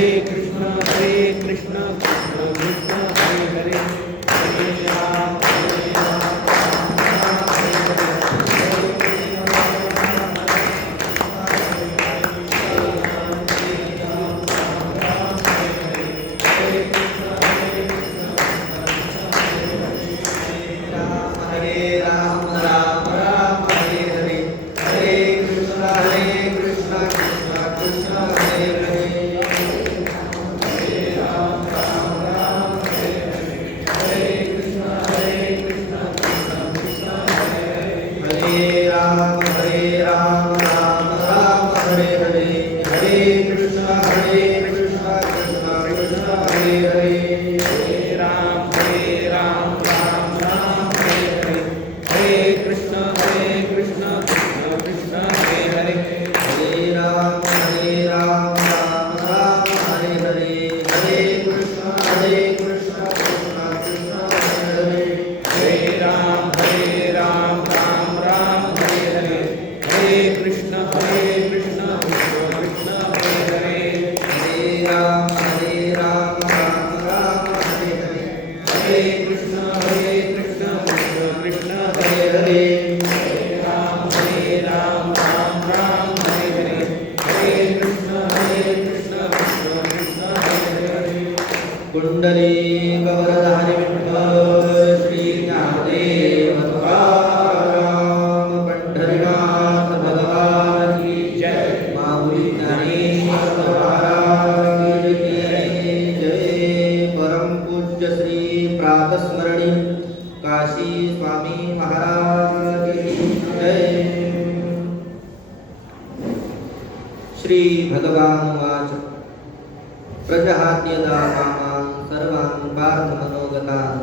कृष्ण कृष्ण कृष्ण हरे हरे, हरे राम राम राम भगवानुवाच प्रजहात्यदा कामान् सर्वान् पार्थ मनोगतान्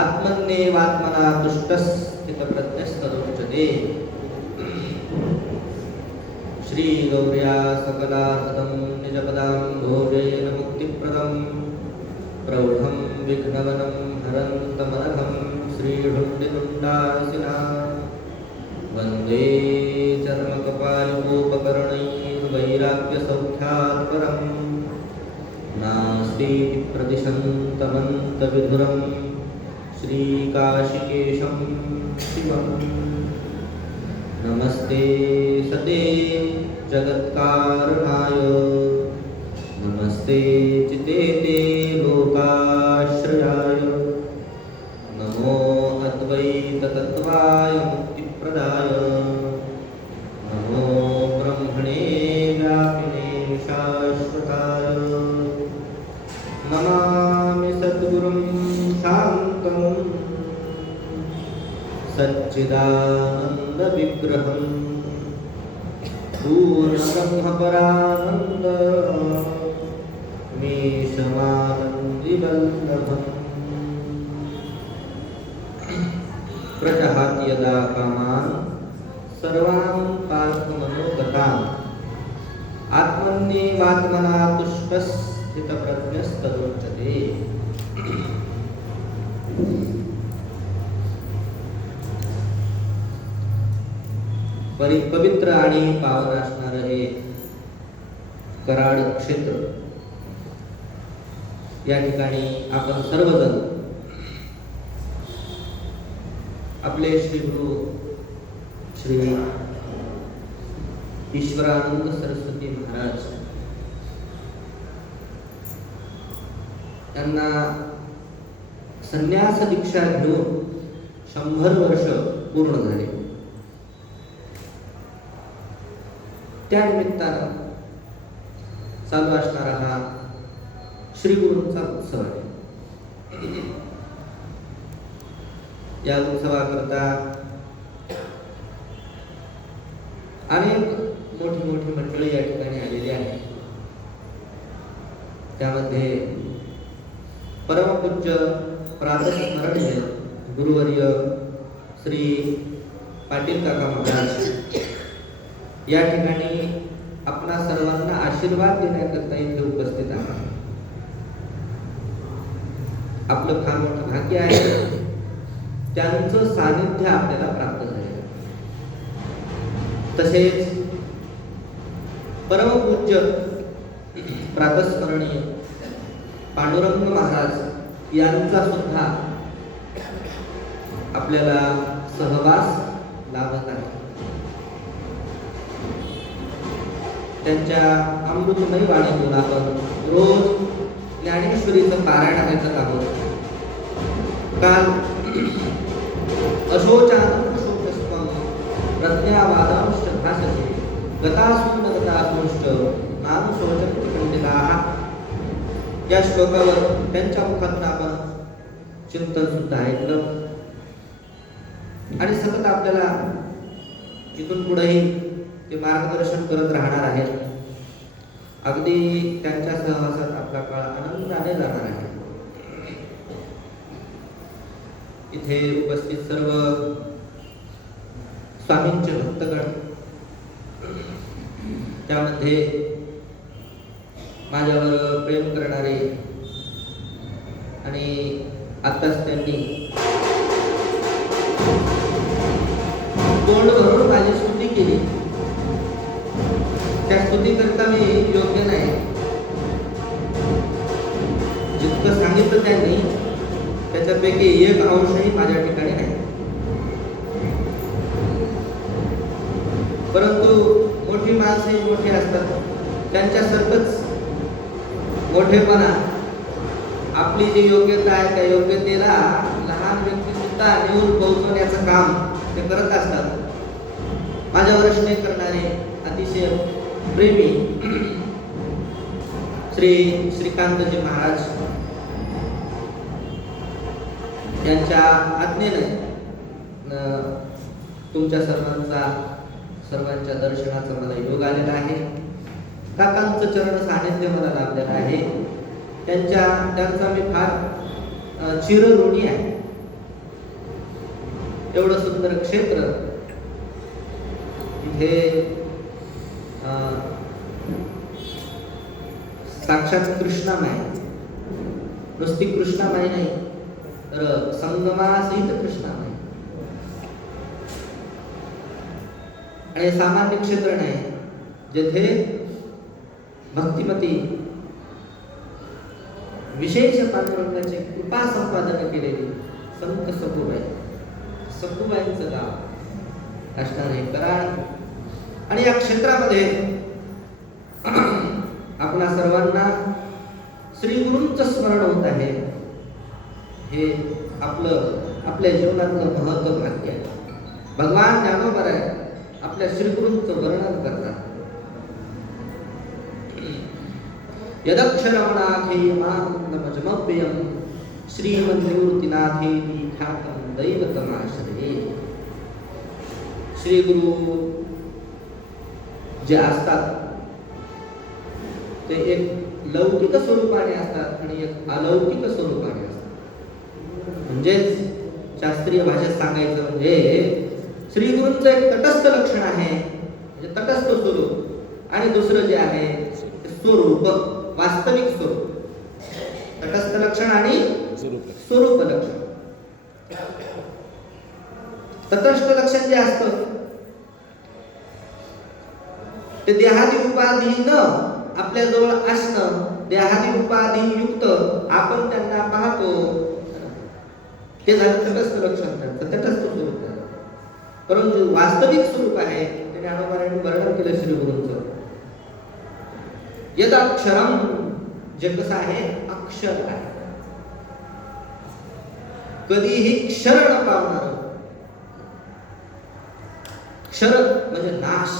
आत्मन्येवात्मना तुष्टस्थितप्रज्ञस्तदुच्यते। श्री गौर्या सकलार्थदं निजपदाम्भोजेन मुक्तिप्रदं प्रौढं विघ्नवनं हरन्तमनघं श्रीढुण्डिनुण्डासिना वन्दे चर्मकपालिकोपकरणैर्वैराग्यसौख्यात् नास्ति प्रदिशन्तमन्तविधुरं श्रीकाशिकेशं शिवम्। नमस्ते सते जगत्कारणाय नमस्ते चितेते लोकाश्रयाय नमो अद्वैततत्त्वाय मुक्तिप्रदाय नमो ब्रह्मणे व्यापिने शाश्वताय नमामि सद्गुरुं शान्तं सच्चिदानन्दविग्रहं पूर्णब्रह्मपरानन्द मीशमानन्दिवल्लभम्। प्रजहाति यदा कामान् सर्वान् पार्थ मनोगतान् आत्मन्येवात्मना तुष्टस्थितप्रज्ञस्तदुच्यते। पवित्र आणि पावन असणारे हे कराड क्षेत्र, या ठिकाणी आपण सर्वजण आपले श्री गुरु श्री ईश्वरानंद सरस्वती महाराज यांना संन्यास दीक्षा घेऊन 100 वर्ष पूर्ण झाले। त्या निमित्तानं चालू असणारा हा श्री गुरूंचा उत्सव आहे। या उत्सवाकरता अनेक मोठी मोठी मंडळी या ठिकाणी आलेली आहे। त्यामध्ये परमपूज्य प्रातस्मरणीय गुरुवर्य श्री पाटील काका महाराज या ठिकाणी आपणा सर्वांना आशीर्वाद देण्याकरता इथे उपस्थित आहेत। आपलं फार मोठं भाग्य आहे, त्यांचं सानिध्य आपल्याला प्राप्त झाले। तसेच परमपूज्य प्रातस्मरणीय पांडुरंग महाराज यांचा सुद्धा आपल्याला सहवास लाभत आहे. त्यांच्या अमृतमयी वाणीतून आपण रोज ज्ञानेश्वरीचं पारायण ऐकत आहोत. काल अशोचानंद शोकस्वम प्रज्ञावादांश्च भासते गतासून गतासूंश्च नानुशोचन्ति पंडिताः या श्लोकावर त्यांच्या मुखातून आपण चिंतन सुद्धा ऐकलं आणि सतत आपल्याला इथून पुढेही ते मार्गदर्शन करत राहणार आहेत. अगदी त्यांच्या सहवासात आपला काळ आनंदाने जाणार आहे. इथे उपस्थित सर्व स्वामींचे भक्तगण, त्यामध्ये माझ्यावर प्रेम करणारे आणि आताच त्यांनी तोंड भरून माझी स्तुती केली. त्या स्तुती करता मी योग्य नाही. जितकं सांगितलं त्यांनी त्याच्यापैकी एक अंशही माझ्या ठिकाणी नाही. परंतु मोठी माणसे मोठी असतात, त्यांच्यासारखंच मोठेपणा आपली जी योग्यता आहे त्या योग्यतेला लहान व्यक्ती सुद्धा नेऊन पोहोचवण्याचं काम ते करत असतात. माझ्यावर स्नेह करणारे अतिशय प्रेमी श्रीकांतजी महाराज यांच्या आज्ञेने तुमच्या सर्वांच्या दर्शनाचा मला योग आलेला आहे. काकांचं चरण सानिध्य मला लाभलेलं आहे. त्यांचा मी फार चिरऋणी आहे. एवढं सुंदर क्षेत्र इथे साक्षात कृष्णामाई, नुसती कृष्णामाई नाही तर संगमासहित कृष्णामाई. आणि सामान्य क्षेत्र नाही, जेथे भक्तिमती विशेष पांडुरंगाची कृपा संपादन केलेली संत सखुबाईंचं गाव असणार हे कराड. आणि या क्षेत्रामध्ये आपल्या सर्वांना श्री गुरूंचं स्मरण होत आहे. हे आपल्या जीवनातलं महत्व भाग्य आहे. भगवान ज्ञानोबा आपल्या श्री गुरूंचं वर्णन करतात. यदक्षरमणाखे मानंदमजमव्ययम् श्रीमन्निवृत्तिनाथे ख्यातं दैवतमाश्रये. श्री गुरु जे असतात ते एक लौकिक स्वरूपाने असतात आणि एक अलौकिक स्वरूपाने असतात. म्हणजेच शास्त्रीय भाषेत सांगायचं म्हणजे श्री गुरूंचं एक तटस्थ लक्षण आहे, म्हणजे तटस्थ स्वरूप, आणि दुसरं जे आहे ते स्वरूप, वास्तविक स्वरूप. तटस्थ लक्षण आणि स्वरूप लक्षण. तटस्थ लक्षण जे असतं ते देहादी उपाधी न आपल्या जवळ असणं, देहादी उपाधी युक्त आपण त्यांना पाहतो, ते झालं तटस्थ लक्षण, तटस्थ स्वरूप. परंतु वास्तविक स्वरूप आहे ते ज्ञानोबांनी वर्णन केलं श्री गुरूंचं. यद अक्षरम, जे कसं आहे अक्षर आहे, कधीही क्षर न पावणार. क्षर म्हणजे नाश,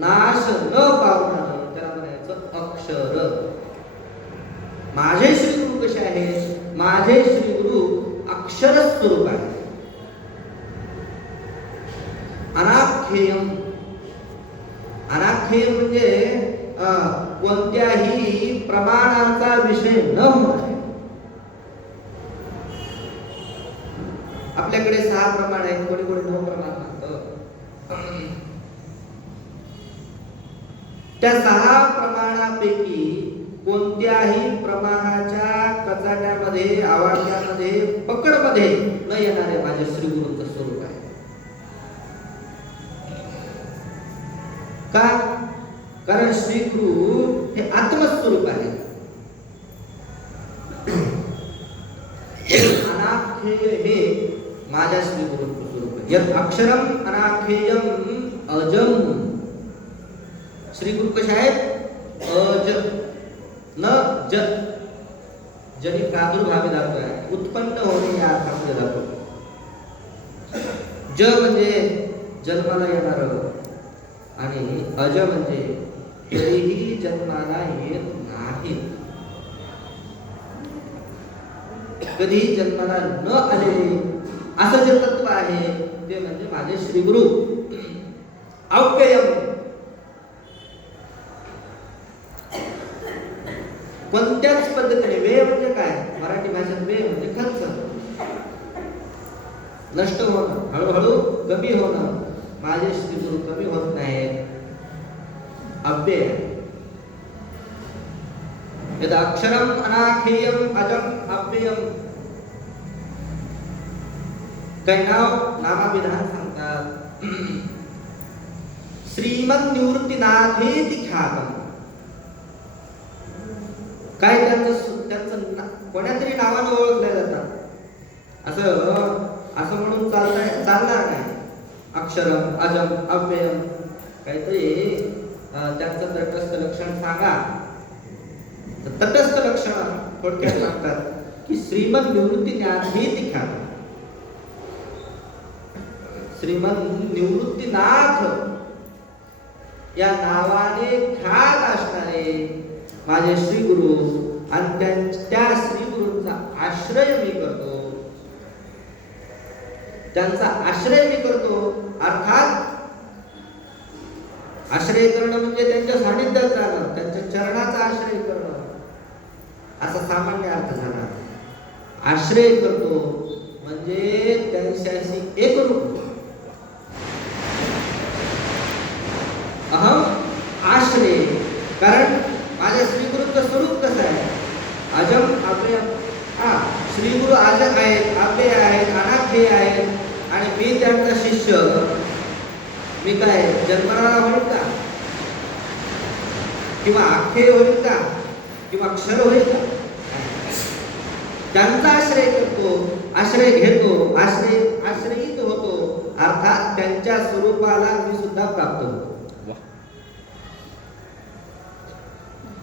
नाश न पावणार, त्याला म्हणायचं अक्षर. माझे श्री गुरु कसे आहे? माझे श्री गुरु अक्षर स्वरूप आहे. अनाख्येयम, अनाख्येय म्हणजे कोणत्याही प्रमाणाचा विषय न होणे. आपल्याकडे 6 प्रमाण आहेत, कोणी 9 प्रमाण म्हणतं. त्या 6 प्रमाणापैकी कोणत्याही प्रमाणाच्या कचाट्यामध्ये, आवाक्यामध्ये, पकडमध्ये न येणारे माझे श्री गुरूंचं स्वरूप आहे. का? कारण श्री गुरु हे आत्मस्वरूप आहे. अनाख्येय हे माझ्या श्री गुरूंचं स्वरूप आहे. यत् अक्षरम अनाख्येयम अजम. श्री गुरु कशा आहेत? अज न जत. जनी प्रादुर्भावी धातू आहे, उत्पन्न होणे या अर्थामध्ये धातू. ज म्हणजे जन्माला येणार आणि अज म्हणजे कधीही जन्माला येत नाही. कधीही जन्माला न आलेले असं जे तत्व आहे ते म्हणजे माझे श्री गुरु. अव्ययम कोणत्याच पद्धतीने. व्यय म्हणजे काय? मराठी भाषेत व्यय म्हणजे खर्च, नष्ट होणं, हळूहळू कमी होणं. माझे श्री गुरु कमी होत नाहीत. अव्यय. यद अक्षरम अनाख्येयम अजम अव्ययम. काही नामाविधान सांगतात. श्रीमद निवृत्तीनाथेति ख्यातम. काय त्यांचं कोणातरी नावानं ओळखल्या जातात. असं म्हणून चालणार नाही. अक्षरम अजम अव्ययम काहीतरी त्यांचं तटस्थ लक्षण सांगा. तटस्थ लक्षण थोडक्यात सांगतात की श्रीमद निवृत्तीनाथेति ख्यातम. श्रीमद निवृत्तीनाथ या नावाने ख्यात असणारे माझे श्री गुरु आणि त्या श्री गुरूंचा आश्रय मी करतो. त्यांचा आश्रय मी करतो. अर्थात आश्रय करणं म्हणजे त्यांच्या सानिध्यात जाणं, त्यांच्या चरणाचा आश्रय करणं असा सामान्य अर्थ झाला. आश्रय करतो म्हणजे त्यांच्याशी एकरूप. अहम आश्रय. कारण माझ्या श्री गुरूंचं स्वरूप कसं आहे? अजम अव्ययम. श्री गुरु अजम आहेत, अव्यय आहेत, अनाख्येय आहेत आणि मी त्यांचा शिष्य. मी काय जन्मणारा होईल का? किंवा अख्येय होईल का? किंवा अक्षर होईल का? त्यांचा आश्रय करतो, आश्रय घेतो, आश्रयित होतो. अर्थात त्यांच्या स्वरूपाला मी सुद्धा प्राप्त होतो.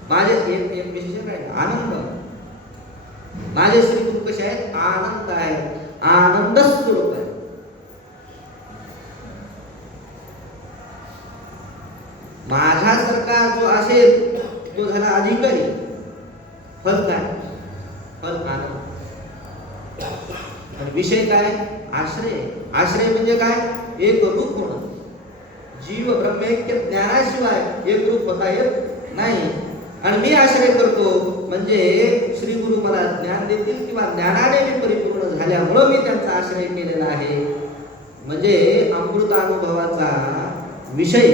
माझे एक विशेष आहे आनंद. माझे श्री गुरु कसे आहेत? आनंद आहे, आनंद स्वरूप आहे. माझ्यासारखा जो असेल तो झाला अधिकारी. फल काय? फल आनंद. आणि विषय काय? आश्रय. आश्रय म्हणजे काय? एक रूप होणं. जीव ब्रह्मैक्य ज्ञानाशिवाय एक रूप होता येत नाही. आणि मी आश्रय करतो म्हणजे श्री गुरु मला ज्ञान देतील किंवा ज्ञानाने मी परिपूर्ण झाल्यामुळं मी त्यांचा आश्रय केलेला आहे. म्हणजे अमृतानुभवाचा विषय,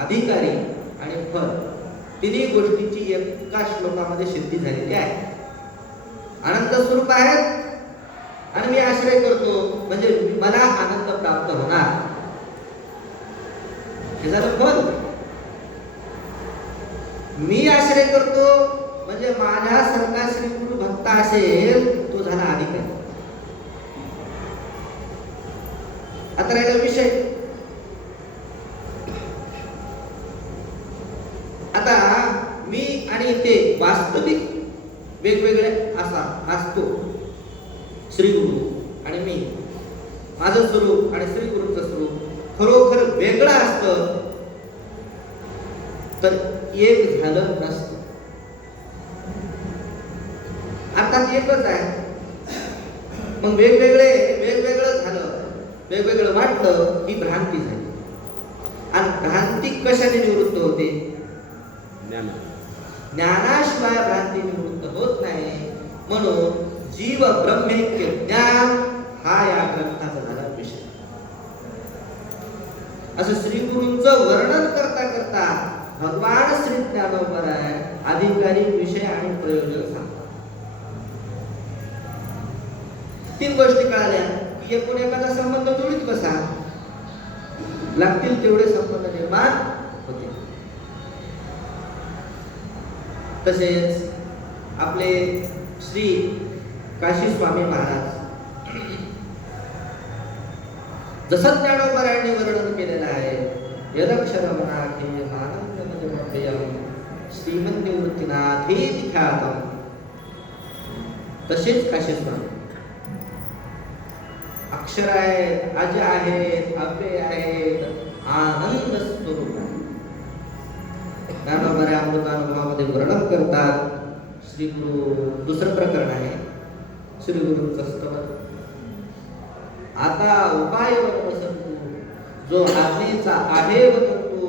अधिकारी आणि फल तिन्ही गोष्टींची एका श्लोकामध्ये सिद्धी झालेली आहे. अनंत स्वरूप आहेत आणि मी आश्रय करतो म्हणजे मला आनंद प्राप्त होणार. हे झालं फल. मी आश्रय करतो म्हणजे माझ्यासारखा श्री गुरु भक्त असेल तो झाला अधिकारी. आता राहिला विषय. आता मी आणि ते वास्तविक वेगवेगळे असतो. श्री गुरु आणि मी, माझं स्वरूप आणि श्री गुरूंचं स्वरूप खरोखर वेगळं असतं तर एक झालं नसतं. अर्थात एकच आहे. मग वेगवेगळं झालं, वेगवेगळं वाटलं ही भ्रांती झाली. आणि भ्रांती कशाने निवृत्त होते? ज्ञानाशिवाय भ्रांती निवृत्त होत नाही. म्हणून जीव ब्रह्मैक्य ज्ञान हा या ग्रंथाचा झाला विषय. असं श्री गुरूंचं वर्णन करता करता भगवान श्री ज्ञानोबराय अधिकारी, विषय आणि प्रयोजन सांगतात. तीन गोष्टी कळाल्या की एकूण एखादा संबंध जोडीत बसा, लागतील तेवढे संबंध निर्माण होते. तसेच आपले श्री काशी स्वामी महाराज जसं ज्ञानोबरायांनी वर्णन केलेलं आहे, यदक्षरमनाखे मानव्यमजमभ्ययम् श्रीमन्निवृत्तिनाथेति ख्यातम्. तसेच काशीस्वामी अक्षर आहेत, अज आहेत, अव्यय आहेत, आनंद स्वरूप. ज्ञानोबा अमृतानुभवामध्ये वर्णन करतात. श्री गुरु दुसरं प्रकरण आहे श्री गुरूंचं स्तवन. आता उपाय वसंतु जो आज्ञेचा आहे वतंतु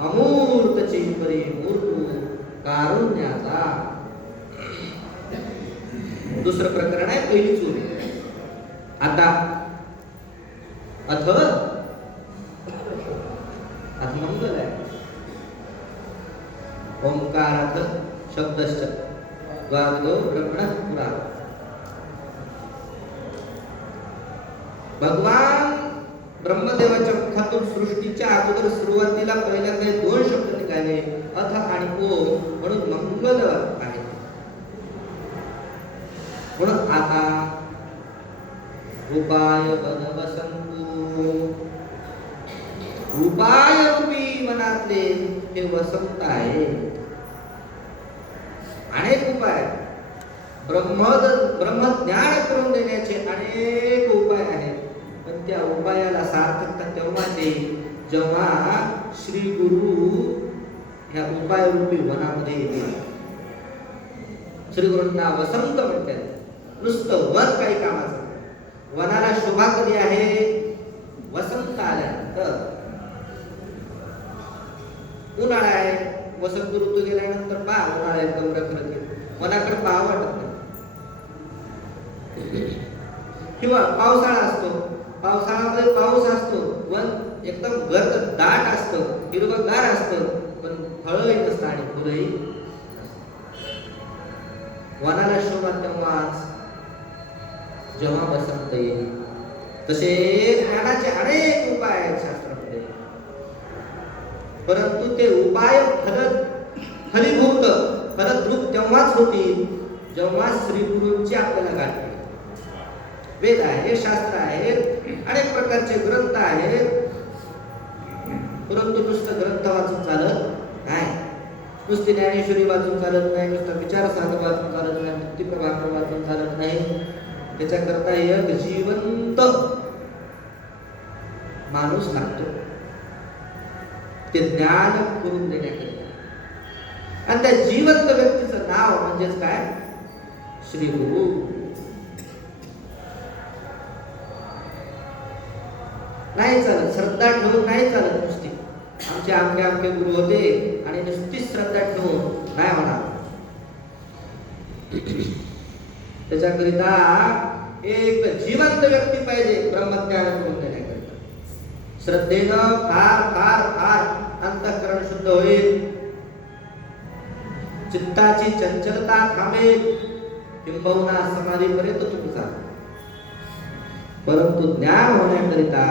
अमूर्तची परी मूर्तू कारुण्याचा. दुसरं प्रकरण आहे पहिली चोरी. आता अथ मंगल आहे. ओंकाराथ शब्दश्च द्वादो ब्रह्मणः पुरा. भगवान ब्रह्मदेवाच्या मुखातून सृष्टीच्या अगोदर सुरुवातीला पहिल्यांदा 2 शब्द निघाले, अथ आणि ओम, म्हणून मंगल आहे. म्हणून आता उपाय वसंतु, उपाय रूपी मनातले हे वसंत आहे. अनेक उपाय, ब्रह्मज्ञान करून देण्याचे अनेक उपाय आहेत. पण त्या उपायाला सार्थकता तेव्हाच येईल जेव्हा श्री गुरु ह्या उपाय रूपी वनामध्ये येतील. श्री गुरूंना वसंत म्हणतात. नुसतं वन काही कामाचं. वनाला शोभा कधी आहे? वसंत आल्यानंतर. उन्हाळा आहे, वसंत ऋतू गेल्यानंतर पहा उन्हाळा एकदम रखरखीत, वनाकडे पाहावं वाटत नाही. किंवा पावसाळा असतो, पावसाळ्यामध्ये पाऊस असतो, वन एकदम गर्द दाट असतं, हिरवंगार असतं, पण फळही नसतं आणि फुलंही वनाला शोभा तेव्हाच जेव्हा वसंत येईल. तसे ज्ञानाचे अनेक उपाय आहेत शास्त्रामध्ये, परंतु ते उपाय फलीभूत फलद्रूप तेव्हाच होतील जेव्हा श्री गुरूंची आपल्याला गाठ पडेल. वेद आहे, शास्त्र आहेत, अनेक प्रकारचे ग्रंथ आहेत, परंतु नुसतं ग्रंथ वाचून चालत नाही. नुसती ज्ञानेश्वरी वाचून चालत नाही, नुसतं विचारसागर वाचून चालत नाही, मुक्ती प्रभाकर वाचून चालत नाही. त्याच्याकरता एक जिवंत माणूस लागतो ते ज्ञान करून देण्याकरिता. आणि त्या जिवंत व्यक्तीचं नाव म्हणजेच काय? श्री गुरु. नाही चालत, श्रद्धा ठेवून नाही चालत. नुसती आमचे आमके गुरु होते आणि नुसती श्रद्धा ठेवून नाही होणार. त्याच्याकरिता एक जिवंत व्यक्ती पाहिजे ब्रह्मज्ञान करून देण्याकरिता. श्रद्धेनं फार फार फार अंतःकरण शुद्ध होईल, चित्ताची चंचलता थांबेल, किंबहुना समाधीपर्यंत तुम्ही जा. परंतु ज्ञान होण्याकरिता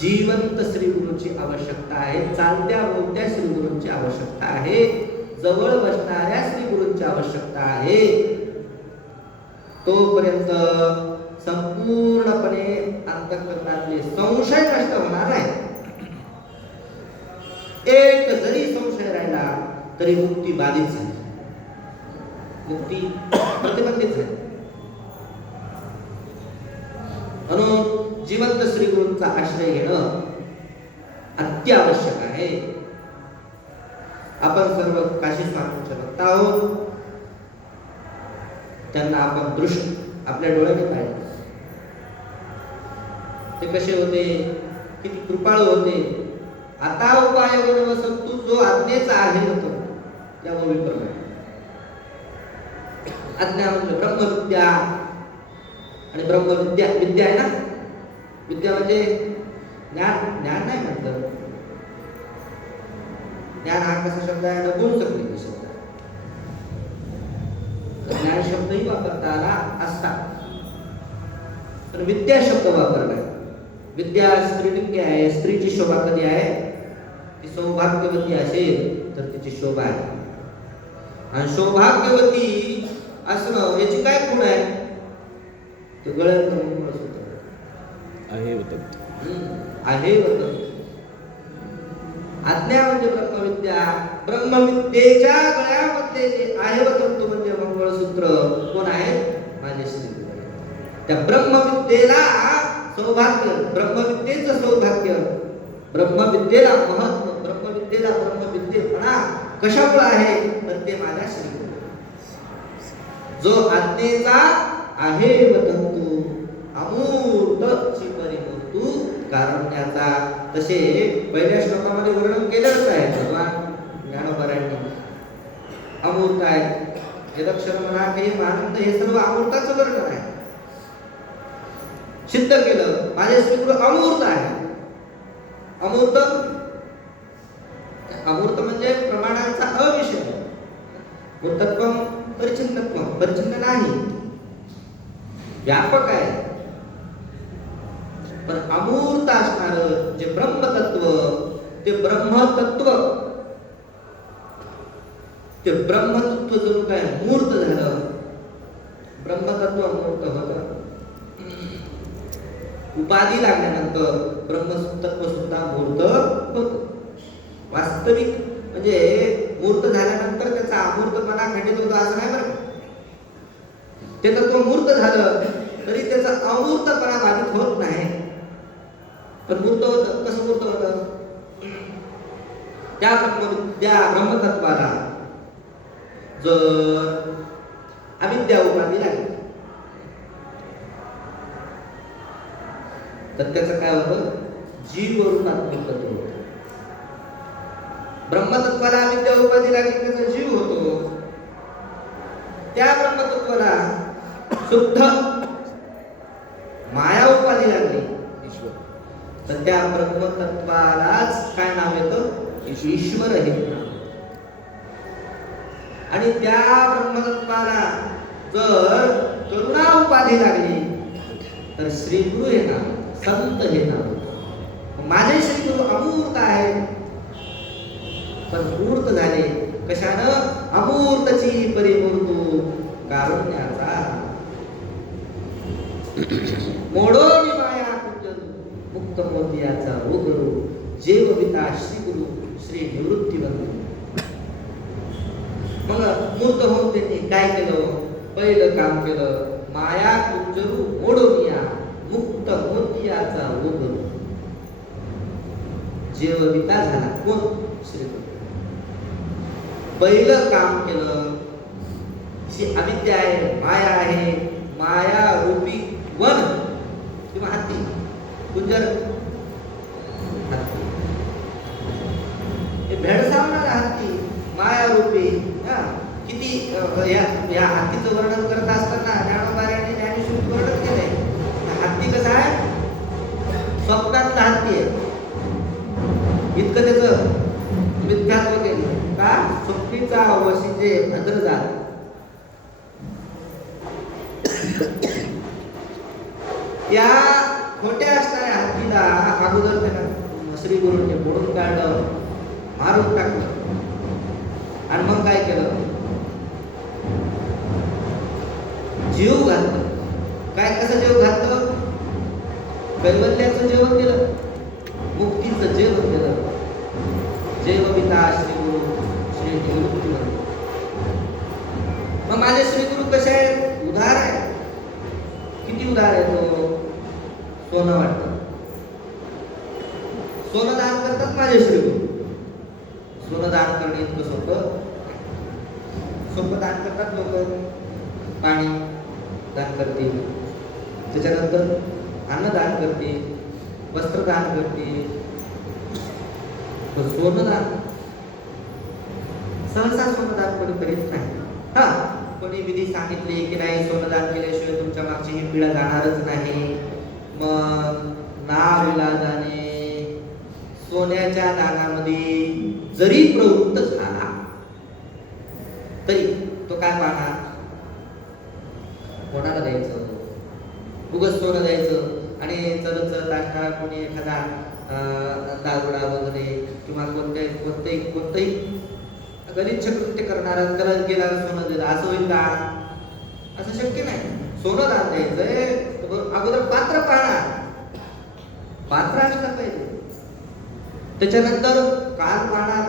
जिवंत श्री गुरूची आवश्यकता आहे, चालत्या बोलत्या श्री गुरूंची आवश्यकता आहे, जवळ बसणाऱ्या श्री गुरूंची आवश्यकता आहे. तोपर्यंत संपूर्णपणे अंतःकरणातले संशय नष्ट होणार नाही. एक जरी संशय राहिला तरी मुक्ती बाधित झाली, मुक्ती प्रतिबंधित झाली. म्हणून जिवंत श्री गुरूंचा आश्रय घेणं अत्यावश्यक आहे. आपण सर्व काशी स्वामींचे भक्त आहोत, त्यांना आपण दृष्टी आपल्या डोळ्याने पाहिले. ते कसे होते, किती कृपाळू होते. आता उपाय वसंतु जो आज्ञेचा आहे होतो या ओळीप्रमाणे. आज्ञा म्हणजे ब्रह्मविद्या, आणि ब्रह्मविद्या विद्या आहे ना. विद्या म्हणजे ज्ञान. ज्ञान नाही म्हटलं. ज्ञान हा कसा शब्द आहे? गुण सकले शब्द. ज्ञान शब्दही वापरता आला असता, पण विद्या शब्द वापरला. विद्या स्त्रीलिंगी आहे. स्त्रीची शोभा कधी आहे? ती सौभाग्यवती असेल तर तिची शोभा आहे. आणि सौभाग्यवती असणं याची काय गुण आहे? ते गळ्यातलं मंगळसूत्र आहे वतन. आहे वतन. आज्ञा म्हणजे ब्रह्मविद्या. ब्रह्मविद्येच्या गळ्यामध्ये जे आहे वतन म्हणजे मंगळसूत्र कोण आहे? माझे श्री गुरु. त्या ब्रह्मविद्येला सौभाग्य, ब्रह्मविद्येचं सौभाग्य, ब्रह्मविद्येला महत्व, ब्रह्मविद्येला ब्रह्मविद्येपणा कशामुळे आहे? तर ते माझ्या श्री गुरु. जो आज्ञेचा आहे वतंतु अमूर्तची परिमूर्तू कारुण्याचा. तसे पहिल्या श्लोकामध्ये वर्णन केलेलंच आहे भगवान ज्ञानोबांनी. अमूर्त आहे, यदक्षर म्हणा हे आनंद, हे सर्व अमूर्ताचं वर्णन आहे. सिद्ध केलं माझे श्रीगुरु अमूर्त आहे. अमूर्त, अमूर्त म्हणजे प्रमाणांचा अविषय. मूर्तत्व परिचिन्नत्व, परिचिन्न नाही, व्यापक आहे. पण अमूर्त असणार जे ब्रह्मतत्व, ते ब्रह्मतत्व, ते ब्रह्मतत्व जणू काय मूर्त झालं. ब्रह्मतत्व मूर्त होतं. उपाधी लागल्यानंतर ब्रह्मतत्व सुद्धा मूर्त होतं. वास्तविक म्हणजे मूर्त झाल्यानंतर त्याचा अमूर्तपणा खंडित होतो असं नाही बरं. ते तत्व मूर्त झालं तरी त्याचा अमूर्तपणा बाधित होत नाही. पण मूर्त होतं. कसं मूर्त होतं? त्या ब्रह्मतत्वाला जर अविद्या उपाधी लागली तर त्याचं काय होतं? जीव रूपात्मक तत्व होतं. ब्रह्मतत्वाला अविद्या उपाधी लागली त्याचा जीव होतो. त्या ब्रह्मतत्वाला शुद्ध माया उपाधी लागली तर त्या ब्रह्मतत्वालाच काय नाव येतं? ईश्वर हे नाव. आणि त्या ब्रह्मतत्वाला जर करुणा उपाधी लागली तर श्री गुरु हे नाव, संत हे नाव. माझे श्री गुरु अमूर्त आहे पण मूर्त झाले कशानं? अमूर्तची परिमूर्तू कारुण्याचा. मोडो मी माया कुंजरू मुक्त मोतियाचा ओ गुरु जेव विता श्री गुरु श्री निवृत्तीवंत. मग मूर्त होऊन त्यांनी काय केलं? पहिलं काम केलं, माया कुंजरू मोडोनिया मुक्त मोतियाचा ओ गुरु. जेव विता झाला कोण? श्री गुरु. पहिलं काम केलं. जी अविद्या आहे, माया आहे, माया रूपी वन किंवा हत्ती, कुंजर हत्ती, हे भेडसावणारा हत्ती माया रूपी. किती या हत्तीचं वर्णन करत असताना ज्ञानोबांनी ज्ञानेश्वरीत वर्णन केलंय. हत्ती कसा आहे? स्वप्नातला हत्ती आहे. इतकं त्याचं मिथ्यात्व केलं का? स्वप्नीचा वशीचे भद्र जात. या खोट्या असणाऱ्या हत्तीला अगोदर त्यानं श्री गुरूंनी मोडून काढलं, मारून टाकलं. आणि मग काय केलं? जीव घातलं. काय कसं जीव घातलं? कैवल्याचं जेवण दिलं, मुक्तीचं जेवण दिलं. जैव पिता श्री गुरु श्री निवृत्तीवंत. मग माझे श्री गुरु कसे आहेत? उदार आहे. किती उदार आहे तो? सोनं वाटतं. सोनं दान करतात माझे श्री गुरु. सोनं दान करणे इतकं सोपं सोपं दान करतात लोक. पाणी दान करतील, त्याच्यानंतर अन्नदान करतील, वस्त्रदान करतील. सोनं दान सहसा सोनं दान कोणी करीत नाही. हा, कोणी विधी सांगितले की नाही सोनं दान केल्याशिवाय तुमच्या मागची ही पिढा जाणारच नाही. मग नाविलाजाने सोन्याच्या दानामध्ये जरी प्रवृत्त झाला तरी तो काय पाहणार? कोणाला द्यायचं? उगाच सोनं द्यायचं आणि चलत चलत असणारा कोणी एखादा दारुडा वगैरे किंवा कोणतंही गलिच्छ कृत्य करणारा त्याला गेला सोनं दिलं असं होईल का? असं शक्य नाही. सोनं दान द्यायचंय अगोदर पात्र पाहणार, पात्र असलं पाहिजे. त्याच्यानंतर काल पाहणार.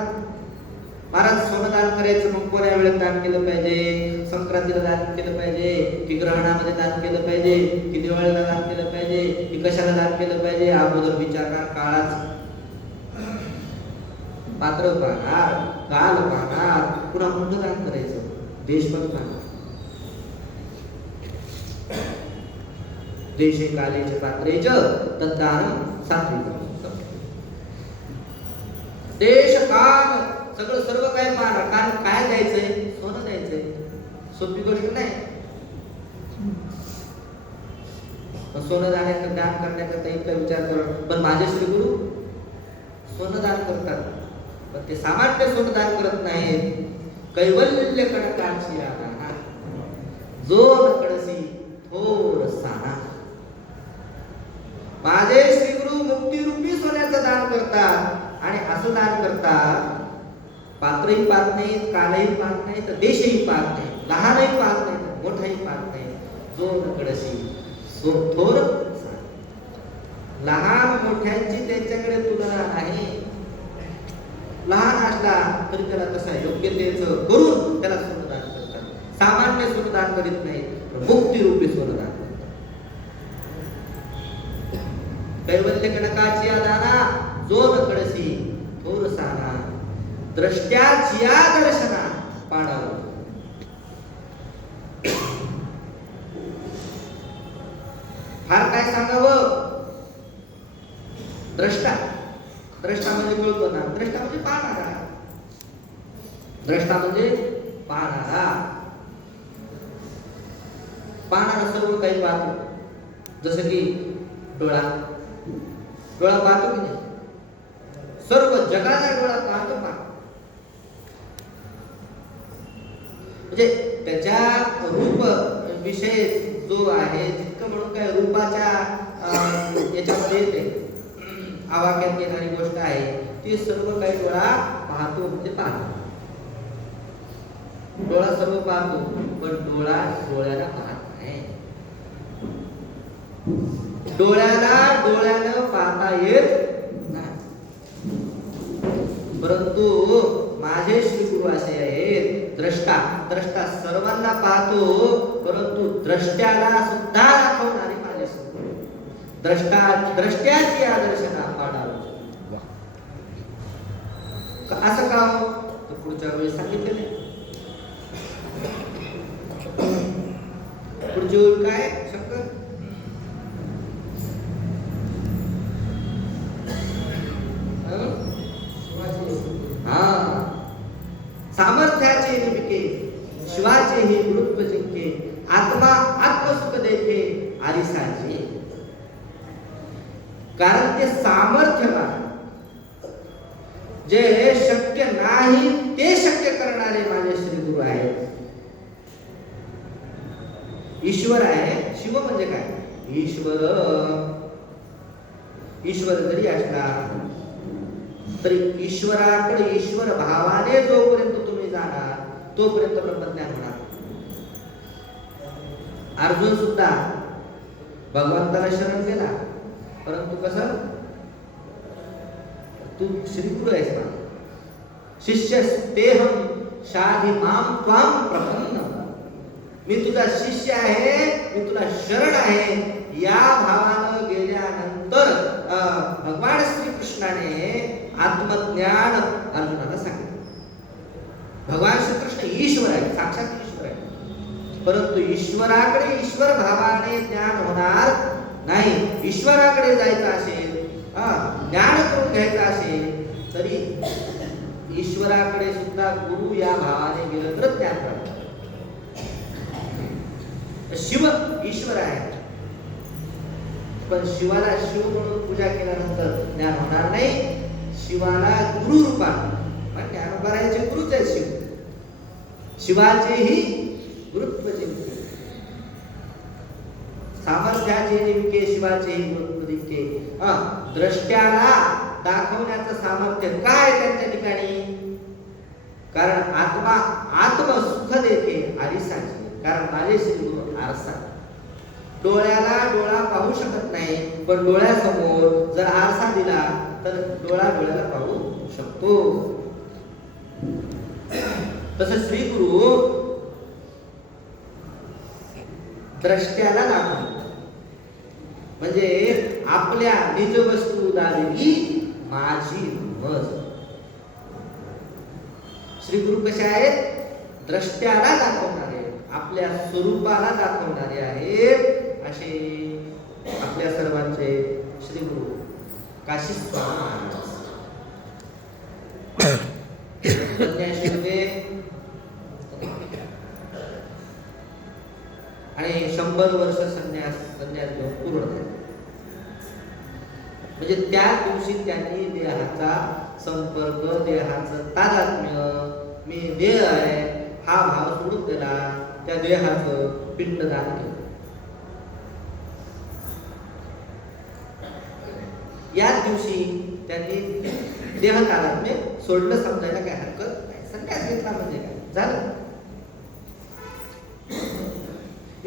महाराज सोनं दान करायचं, मग कोण्या वेळेत दान केलं पाहिजे, संक्रांतीला दान केलं पाहिजे की ग्रहणामध्ये दान केलं पाहिजे की दिवाळीला दान केलं पाहिजे की कशाला दान केलं पाहिजे, अगोदर विचारणार. काळाच पात्र पाहणार, काल पाहणार, पुन्हा मोठं दान करायचं, देश पण पाहणार. देशे कालेचे पात्रेच तद्दान सात्विकम्. देश काल सगळं सर्व काय पाहणार. कारण काय द्यायचंय, सोनं द्यायचंय, सोपी गोष्ट नाही. सोनं दान करण्याकरता इतका विचार करा. पण माझे श्री गुरु सोनं दान करतात, पण ते सामान्य सोनं दान करत नाहीत. कैवल्य कणकाची आदाना जो नकडसी थोर साना. माझे श्री गुरु मुक्तिरूपी सोन्याचं दान करतात. आणि असं दान करतात, पात्रही पाहत नाहीत, कालही पाहत नाहीत, देशही पाहत नाही, लहानही पाहत नाहीत, मोठाही पाहत नाही. जो नकडसी थोर साना. लहान मोठ्यांची त्यांच्याकडे तुलना नाही. लहान असला तरी त्याला तसा योग्यतेचं करून त्याला सोनदान करतात. सामान्य सोनदान करीत नाही, मुक्तिरूपी सोनदान करतात. कैवल्य कणकाची आदाना जो नकडसी थोर साना. द्रष्ट्याची या दर्शना पाडावं. फार काय सांगावं. द्रष्टा, द्रष्टा म्हणजे कळतो ना, द्रष्टा म्हणजे पाहणारा. द्रष्टा म्हणजे पाहणारा. पाहणारा सर्व काही पाहतो. जसं की डोळा, डोळा पाहतो की नाही, सर्व जगाला डोळा पाहतो का. म्हणजे त्याच्या रूप विषय जो आहे, जितकं म्हणून काय रूपाच्या याच्यामध्ये येते, आवाक्यात येणारी गोष्ट आहे, ती सर्व काही डोळा पाहतो. म्हणजे पाहतो, डोळा सर्व पाहतो, पण डोळा डोळ्याला पाहत नाही. डोळ्यानं पाहता येत नाही. परंतु माझे श्री गुरु असे आहेत द्रष्टा. द्रष्टा सर्वांना पाहतो, परंतु द्रष्ट्याला सुद्धा दाखवणारे माझे श्री गुरु. द्रष्ट्याची आदर्शना पाडावं. असं का हो, तर पुढच्या वेळेस सांगितलेले. पुढची ओळ काय शंकर. सामर्थ्याचे निमिके शिवाचे ही गुरुत्व जिंके. आत्मा आत्मसुख देखे आरिसाचे. कारण ते सामर्थ्यवान, जे शक्य नाही ते शक्य करणारे माझे श्री गुरु आहेत. ईश्वर आहे. शिव म्हणजे काय, ईश्वर. ईश्वर जरी असला तरी ईश्वराकडे ईश्वर भावाने जोपर्यंत तुम्ही जाणार तोपर्यंत ब्रह्मज्ञान होणार. अर्जुन सुद्धा भगवंताला शरण गेला, परंतु कसं, तू श्री गुरु आहेस ना, शिष्य तेहम शाधी माम त्वाम प्रपन्न. मी तुझा शिष्य आहे, मी तुला शरण आहे. या भावानं गेल्यानंतर भगवान श्रीकृष्णाने आत्मज्ञान अर्जुनाला सांगितलं. भगवान श्रीकृष्ण ईश्वर आहे, साक्षात ईश्वर आहे, परंतु ईश्वराकडे ईश्वर भावाने ज्ञान होणार नाही. ईश्वराकडे जायचं असेल, ज्ञान करून घ्यायचं असेल, तरी ईश्वराकडे सुद्धा गुरु या भावाने गेलं तर ज्ञान प्राप्त. शिव ईश्वर आहे, पण शिवाला शिव म्हणून पूजा केल्यानंतर ज्ञान होणार नाही. शिवाला गुरु रूपाने ज्ञान करायचे गुरुच आहे शिव. शिवाचेही गुरुत्व जिंके, सामर्थ्याचे निमके शिवाचेही गुरुत्व जिंके. द्रष्ट्याला दाखवण्याचं सामर्थ्य काय त्यांच्या ठिकाणी, कारण आत्मा आत्मसुख देते आरिसाची. कारण माझे श्री गुरु आरसा. डोळ्याला डोळा पाहू शकत नाही, पण डोळ्यासमोर जर आरसा दिला तर डोळा डोळ्याला पाहू शकतो. तसं श्री गुरु द्रष्ट्याला दाखवतो, म्हणजे आपल्या निज वस्तू दाविली माझी मज. श्री गुरु कसे आहेत? द्रष्ट्याला दाखवणारे, आपल्या स्वरूपाला दाखवणारे आहेत. असे आपल्या सर्वांचे श्री गुरु काशी स्वामी महाराज. आणि 100 वर्ष संन्यास घेऊन पूर्ण झाले. म्हणजे त्या दिवशी त्यांनी देहाचा संपर्क, देहाचं तादात्म्य, मी देह आहे हा भाव सोडून दिला. त्या देहाचं पिंडदान केलं. याच दिवशी त्यांनी देह तादात्म्य सोडलं, समजायला काय हरकत नाही. संन्यास घेतला म्हणजे काय झालं.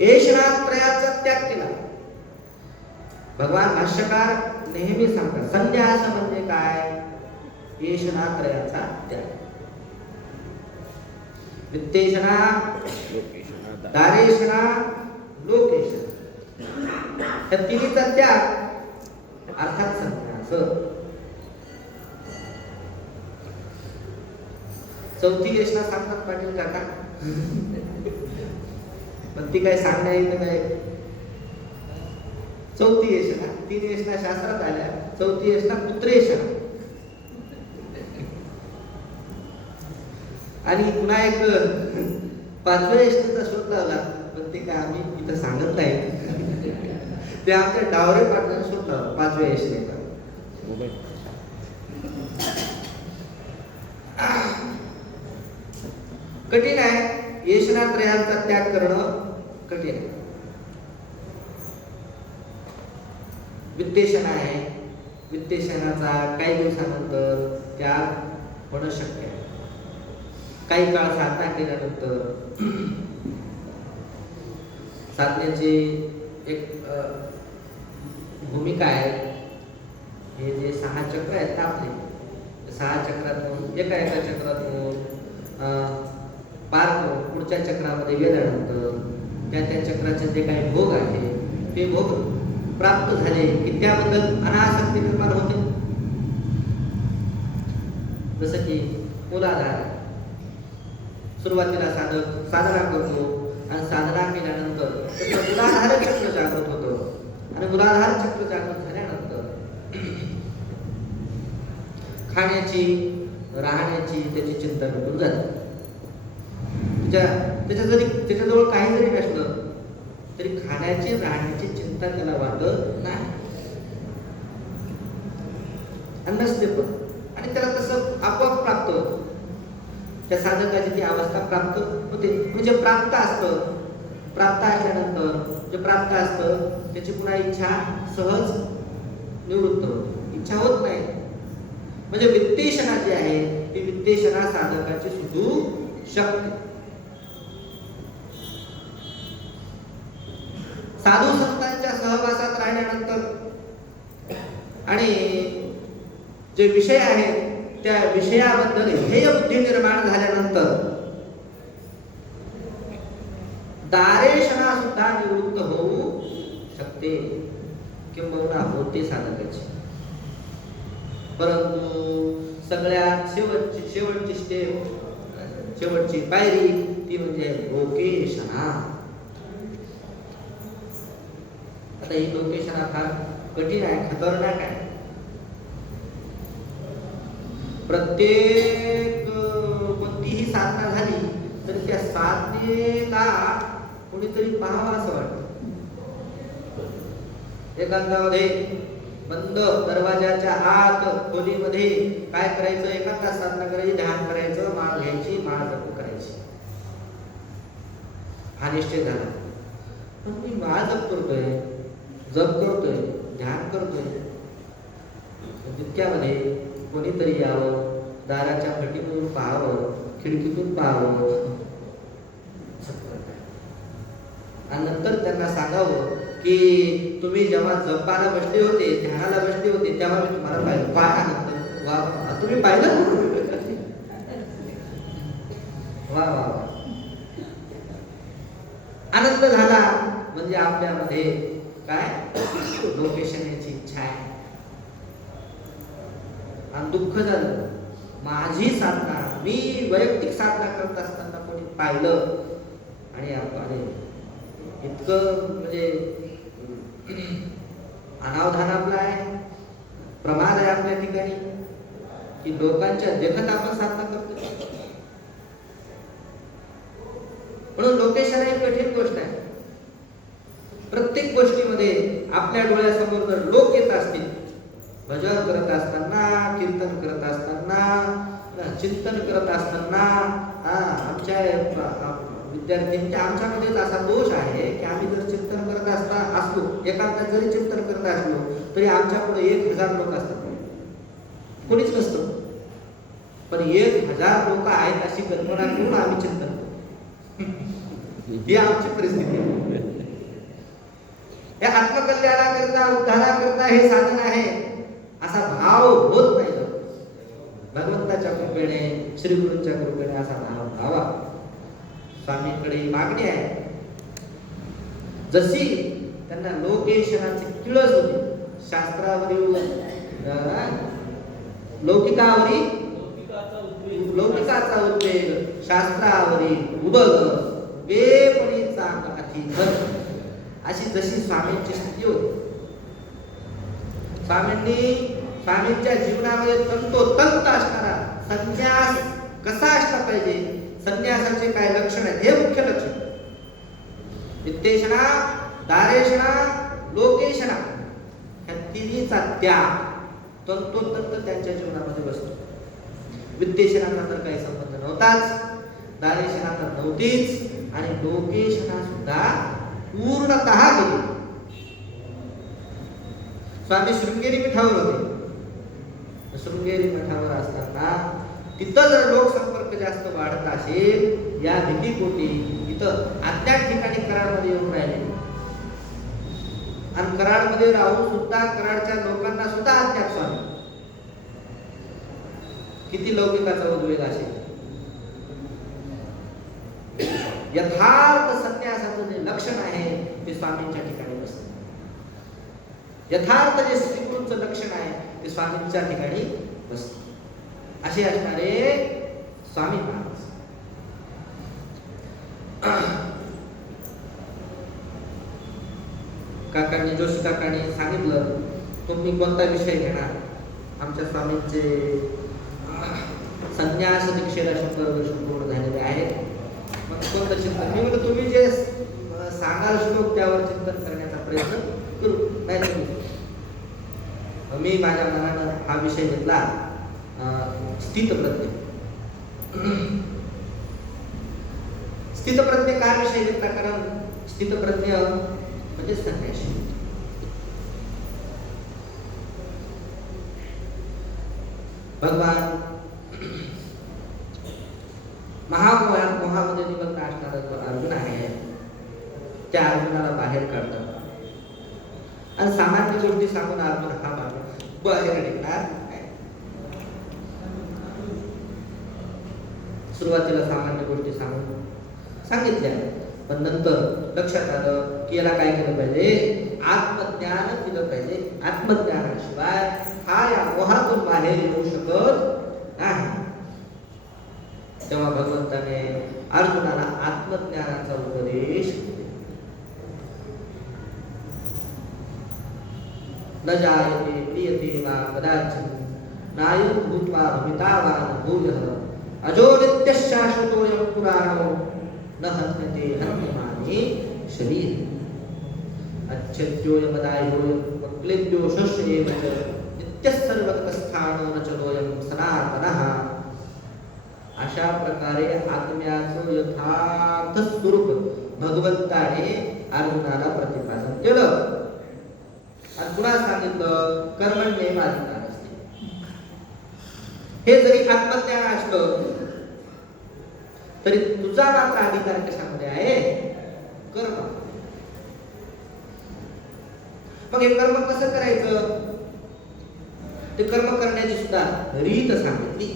ऐशणात्रयाचा त्याग केला. भगवान भाष्यकार नेहमी सांगतात संन्यास म्हणजे काय? ऐशणात्रयाचा त्याग. वित्तेषणा, दारेषणा, लोकेषणा, या तिन्हीचा त्याग अर्थात संन्यास. चौथी ऐशणा सांगतात पाटील काका, पण ती काय सांगण्या येतं काय? चौथी ऐशणा, 3 ऐशणा शास्त्रात आल्या, चौथी ऐशणा पुत्रेषणा. आणि पुन्हा एक 5व्या ऐशणाचा शोध लावला, पण ते काय आम्ही इथं सांगत नाही. ते आमच्या डावरे पाटलाने शोध लावला 5व्या ऐशणेचा. कठीण आहे ऐशणात्रयांचा त्याग करणं, कठीण आहे. वित्तेषणा आहे, वित्तेषणाचा काही दिवसानंतर त्याग होणं शक्य आहे. काही काळ साधना केल्यानंतर साधनेची एक भूमिका आहे. हे जे 6 चक्र आहेत ना आपले, 6 चक्रातून एका चक्रातून पार करून पुढच्या चक्रामध्ये गेल्यानंतर त्या चक्राचे जे काही भोग आहे ते भोग प्राप्त झाले की त्याबद्दल अनासक्ती निर्माण होते. जसं की मूलाधार, सुरुवातीला साधक साधना करतो आणि साधना केल्यानंतर त्याचं मूलाधार चक्र जागृत होतं आणि मूलाधार चक्र जागृत झाल्यानंतर खाण्याची, राहण्याची त्याची चिंता मिटून जाते. त्याच्याजवळ काही जरी नसलं तरी खाण्याची, राहण्याची चिंता त्याला वाटत नाही. नसते पण, आणि त्याला तसं आपोआप प्राप्त होतं. त्या साधकाची ती अवस्था प्राप्त होते. म्हणजे प्राप्त असतं, प्राप्त असल्यानंतर जे प्राप्त असतं त्याची पुन्हा इच्छा सहज निवृत्त होते. इच्छा होत नाही. म्हणजे वित्तेषणा जी आहे ती वित्तेषणा साधकाची सुटू शकते. साधू संतांच्या सहवासात राहिल्यानंतर आणि जे विषय आहेत त्या विषयाबद्दल ध्येय बुद्धी निर्माण झाल्यानंतर दारेषणा सुद्धा निवृत्त होऊ शकते किंबहुना होते साधकाची. परंतु सगळ्यात शेवटची पायरी ती म्हणजे लोकेषणा. आता ही लोकेषणा फार कठीण आहे, खतरनाक आहे. प्रत्येक कोणतीही साधना झाली तर त्या साधनेला कोणीतरी पाहावं असं वाटतं. एकांतामध्ये बंद दरवाजाच्या आत खोलीमध्ये काय करायचं? एकांतात साधना करायची, ध्यान करायचं, माळ घ्यायची, माळ जप करायची. हा निश्चय झाला. पण मी माळ जप करतोय, जप करतोय, ध्यान करतोय, तितक्यामध्ये कोणीतरी यावं, दाराच्या फटीतून पाहावं, खिडकीतून पाहावं आणि नंतर त्यांना सांगावं की तुम्ही जेव्हा जपाला बसले होते, ध्यानाला बसले होते, तेव्हा मी तुम्हाला पाहिलं. काय आनंद! वा, तुम्ही पाहिलं? वा वा वा. आनंद झाला म्हणजे आपल्यामध्ये काय लोकेशन याची इच्छा आहे. आणि दुःख झालं, माझी साधना, मी वैयक्तिक साधना करत असताना कोणी पाहिलं आणि आपण इतकं म्हणजे अनावधान आपलं आहे, प्रमाद आहे आपल्या ठिकाणी की लोकांच्या देखत आपण साधना करतो. म्हणून लोकेशन ही कठीण गोष्ट आहे. प्रत्येक गोष्टीमध्ये आपल्या डोळ्यासमोर जर लोक येत असतील, भजन करत असताना, कीर्तन करत असताना, चिंतन करत असताना, आमच्या विद्यार्थ्यांच्या आमच्यामध्येच असा दोष आहे की आम्ही जर चिंतन करत असलो, एकांतात जरी चिंतन करत असलो तरी आमच्या पुढे 1000 लोक असतात, कोणीच नसतं. पण 1000 लोक आहेत अशी कल्पना करून आम्ही चिंतन करतो. ही आमची परिस्थिती आहे. या आत्मकल्याणाकरता, उद्धाराकरता हे साधन आहे असा भाव होत नाही. भगवंताच्या कृपेने, श्री गुरूंच्या कृपेने असा भाव व्हावा. स्वामींकडे मागणी आहे. जशी त्यांना लोकेशनाची किळस होती, शास्त्रावरील लौकिकाचा उद्वेग, शास्त्रावरील उबग, बेपणीचा अतिधर, अशी जशी स्वामींची स्थिती होती. स्वामींच्या जीवनामध्ये तंतोतंत असणारा संन्यास कसा असला पाहिजे, संन्यासाचे काय लक्षण आहेत, हे मुख्य लक्षण. वित्तेषणा, दारेषणा, लोकेषणा, ह्या तिन्हीचा त्याग तंतोतंत त्यांच्या जीवनामध्ये बसतो. वित्तेषणाचा तर काही संबंध नव्हताच, दारेषणा तर नव्हतीच, आणि लोकेषणा सुद्धा पूर्णतः गेली. स्वामी शृंगेरी मठावर होते. शृंगेरी मठावर असताना तिथं जर लोकसंपर्क जास्त वाढत असेल, या भीतीपोटी इथं अज्ञात ठिकाणी कराडमध्ये येऊन राहिले. आणि कराडमध्ये राहून सुद्धा कराडच्या लोकांना सुद्धा अज्ञात स्वामी. किती लौकिकाचा उद्वेग असेल. यथार्थ संन्यासाचं जे लक्षण आहे ते स्वामींच्या ठिकाणी बसतं. यथार्थ जे श्रीगुरूंचं लक्षण आहे ते स्वामींच्या ठिकाणी बसतं. असे असणारे स्वामी महाराज. काकांनी, जोशी काकांनी सांगितलं, तुम्ही कोणता विषय घेणार? आमच्या स्वामींचे संन्यास दीक्षेला 100 वर्ष पूर्ण झालेले आहेत. मग कोणतं चिंतन? मी म्हणतो तुम्ही जे सांगाल श्लोक त्यावर चिंतन करण्याचा प्रयत्न करू. नाही मी माझ्या मनानं हा विषय घेतला, स्थितप्रज्ञ. स्थितप्रज्ञ काय विषय घेतला? कारण स्थितप्रज्ञ म्हणजे संन्यासी. भगवान मोहामध्ये निमग्न असणारा जो अर्जुन आहे, त्या अर्जुनाला बाहेर काढतात आणि सामान्य गोष्टी सांगून अर्जुन हा बाहेर निघणार. सुरुवातीला सामान्य गोष्टी सांगितल्या, पण नंतर लक्षात आलं की याला काय केलं पाहिजे? आत्मज्ञान केलं पाहिजे. आत्मज्ञानाशिवाय हा या मोहातून बाहेर येऊ शकत नाही. तेव्हा भगवंताने अर्जुनाला आत्मज्ञानाचा उपदेश न जायते प्रियते वा कदाचित् नायं भूत्वा भवितावान् भूयः अजो नित्यः शाश्वतोऽयं पुराणो न हन्यते हन्यमाने शरीर अच्छेद्योऽयमदायोऽयं वक्लेद्यो शस्येव च नित्यः सर्वगतस्थानो न चलोऽयं सनातनः. अशा प्रकारे आत्म्याचं यथार्थ स्वरूप भगवंताने अर्जुनाला प्रतिपादन केलं. आणि पुन्हा सांगितलं कर्मण्येवाधिकार असते. हे जरी आत्मज्ञान असतं तरी तुझा मात्र अधिकार कशामध्ये आहे? कर्म. मग हे कर्म कसं करायचं, ते कर्म करण्याची सुद्धा रीत सांगितली.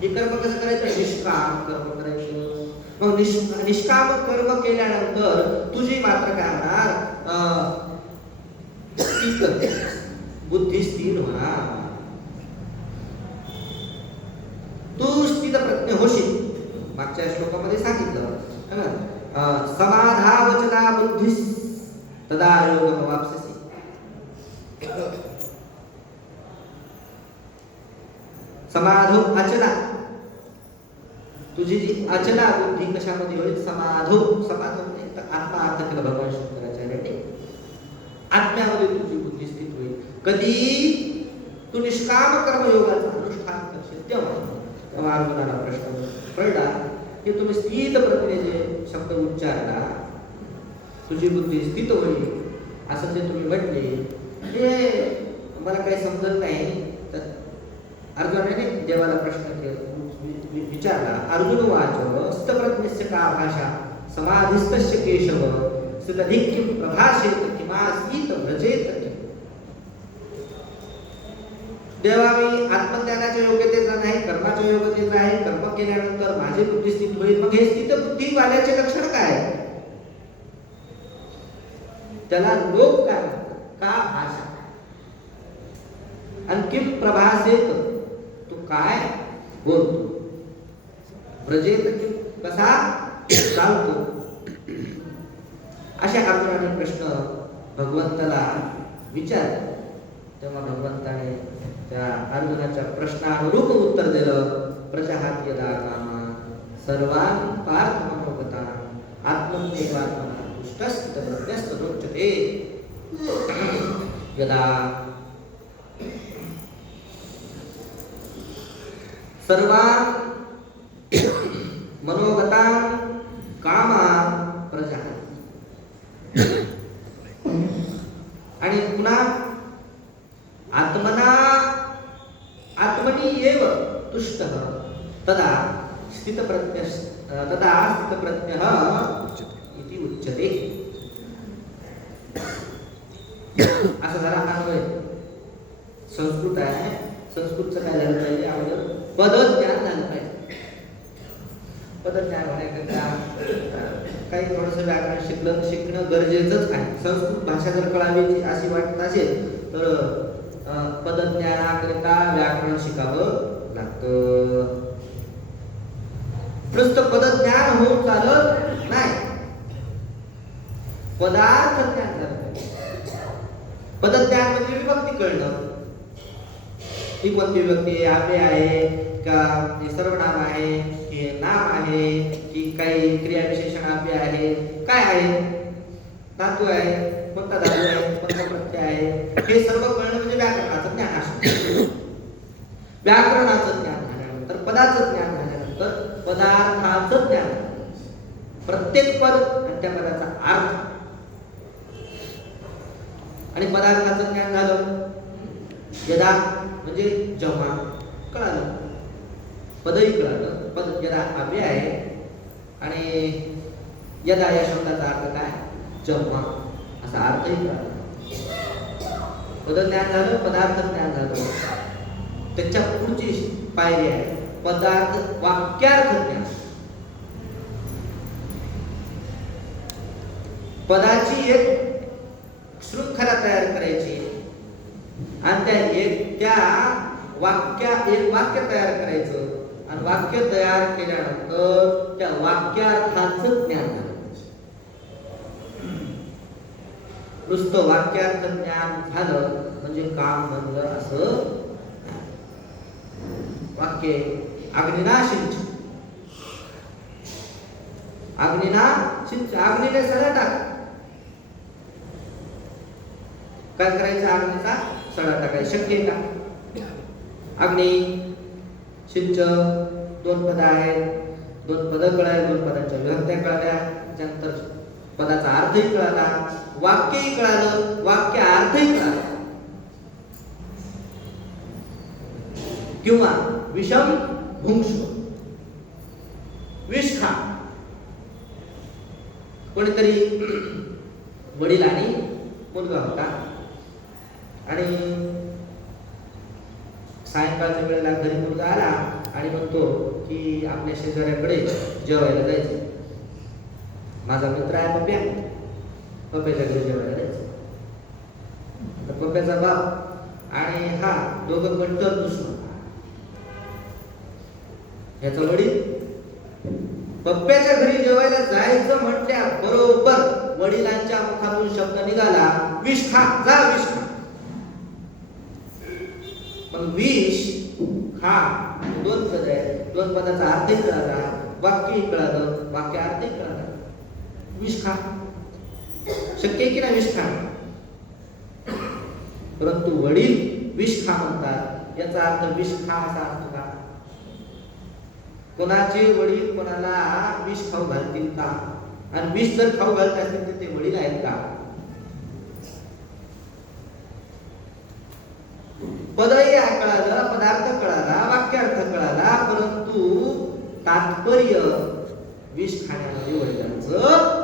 हे कर्म कसं करायचं, निष्काम कर्म करायचं. मग निष्काम कर्म केल्यानंतर तुझी मात्र काय होणार, बुद्धी स्थिर होणार. तू स्थित प्रज्ञ होशील. मागच्या श्लोकामध्ये सांगितलं समाधावचना बुद्धिस तदा योगमवाप्स्यसि. समाधो अचला, तुझी जी अचला बुद्धी कशामध्ये होईल, समाधो. समाधो म्हणजे आत्मा अर्थ केला भगवान शंकराचार्याने. आत्म्यामध्ये तुझी बुद्धी स्थित होईल. कधी तू निष्काम कर्मयोगाचा अनुष्ठान करशील तेव्हा अर्जुनाला प्रश्न पडला की तुम्ही स्थित प्रज्ञेचे शब्द उच्चारला, तुझी बुद्धी स्थित होईल असं जे तुम्ही म्हटले हे मला काही समजत नाही. तर अर्जुनाने देवाला प्रश्न विचारला. अर्जुन वाच स्थितप्रज्ञस्य का भाषा समाधिस्तस्य केशव स्थितधिक किं प्रभाषेत किमासीत व्रजेत. देवा मी आत्मज्ञानाच्या योग्यतेचा नाही, कर्माच्या योग्यतेचा आहे. कर्म केल्यानंतर माझी बुद्धी स्थित होईल. मग हे स्थित बुद्धी वाल्याचे लक्षण काय, त्याला लोक काय म्हणतात, का भाषा आणि किम प्रभासेत, तू काय बोलतो, व्रजेत किम कसा चालतो. अशा अर्जुनाने प्रश्न भगवंताला विचारले. तेव्हा भगवंताने त्या अर्जुनाच्या प्रश्नानुरूप उत्तर दिलं. प्रजाहात यदा कामा सर्वान पार्थ मनोगता आत्मन्येवात्मना तुष्टस्थितप्रज्ञस्तदोच्यते. यदा सर्वान मनोगता कामा प्रजाहात, आणि पुन्हा आत्मना आत्मनि एव तुष्टः तदा स्थितप्रज्ञः इति उच्यते. असं जरा अन्वय संस्कृत आहे. संस्कृतचं काय झालं पाहिजे, अगोदर पदज्ञान झालं पाहिजे. पदज्ञान होण्याकरता काही थोडंसं व्याकरण शिकणं गरजेचंच आहे. संस्कृत भाषा जर कळावी अशी वाटत असेल तर पदज्ञानाकरिता व्याकरण शिकावं लागतं. नुसतं पदज्ञान होऊन चालत नाही, पदार्थ ज्ञान झालं पाहिजे. पदज्ञान म्हणजे विभक्ती कळणं. ही कोणती विभक्ती आपले आहे का, हे सर्वनाम आहे की नाम आहे की काही क्रियाविशेषण आपले आहे, काय आहे, धातू आहे, कोणता धातू आहे, कोणता प्रत्यय आहे, हे सर्व कळणं म्हणजे व्याकरणाचं ज्ञान असतं. व्याकरणाचं ज्ञान झाल्यानंतर पदाचं ज्ञान झाल्यानंतर पदार्थाचं ज्ञान, प्रत्येक पद आणि त्या पदाचा अर्थ. आणि पदार्थाचं ज्ञान झालं यदा म्हणजे जेव्हा कळालं, पदही कळालं. पद यदा अव्यय आहे आणि यदा या शब्दाचा अर्थ काय, जेव्हा असा अर्थही कळाला. पदज्ञान झालं, पदार्थ ज्ञान झालं. त्याच्या पुढची पायरी आहे पदार्थ वाक्यार्थ ज्ञान. पदाची एक शृंखला तयार करायची आणि त्या एक वाक्य तयार करायचं आणि वाक्य तयार केल्यानंतर त्या वाक्यार्थाचं ज्ञान झालं. नुसतं वाक्यार्थ ज्ञान झालं म्हणजे काम बनलं असं. वाक्य अग्निना सिंच, अग्निना सिंच, अग्नीने सडा टाक. काय करायचं, अग्नीचा सडा टाकायचा. शक्य आहे का? अग्नी सिंच दोन पद आहेत, दोन पद कळाले, दोन पदांच्या विभक्त्या कळल्या, त्यानंतर पदाचा अर्थही कळाला, वाक्यही कळालं, वाक्य अर्थही कळाला. किंवा विषम भुंक्ष्व, विष खा. कोणीतरी वडील आणि मुलगा होता आणि सायंकाळच्या वेळेला घरी मुलगा आला आणि म्हणतो की आपल्या शेजाऱ्याकडे जेवायला जायचं. माझा मित्र आहे पप्प्या, पप्प्याच्या घरी जेवायला जायचं. तर पप्प्याचा बाप आणि हा दोघं कट्टर दुश्मन. ह्याचा वडील पप्प्याच्या घरी जेवायला जायचं म्हटल्या बरोबर वडिलांच्या मुखातून शब्द निघाला, विष खा, जा विष खा. पण विष खा दोन पद आहे, दोन पदाचा अर्थही कळाला, वाक्यही कळालं, वाक्य अर्थही कळाला. विष खा शक्य की नाही विष खा, परंतु वडील विष खा म्हणतात याचा अर्थ विष खा असा अर्थ का? कोणाचे वडील कोणाला विष खाऊ घालतील का? आणि विष जर खाऊ घालत असतील तर ते वडील आहेत का? पदही कळालं, पदार्थ कळाला, वाक्यार्थ कळाला, परंतु तात्पर्य विष खाण्यामध्ये वडिलांचं.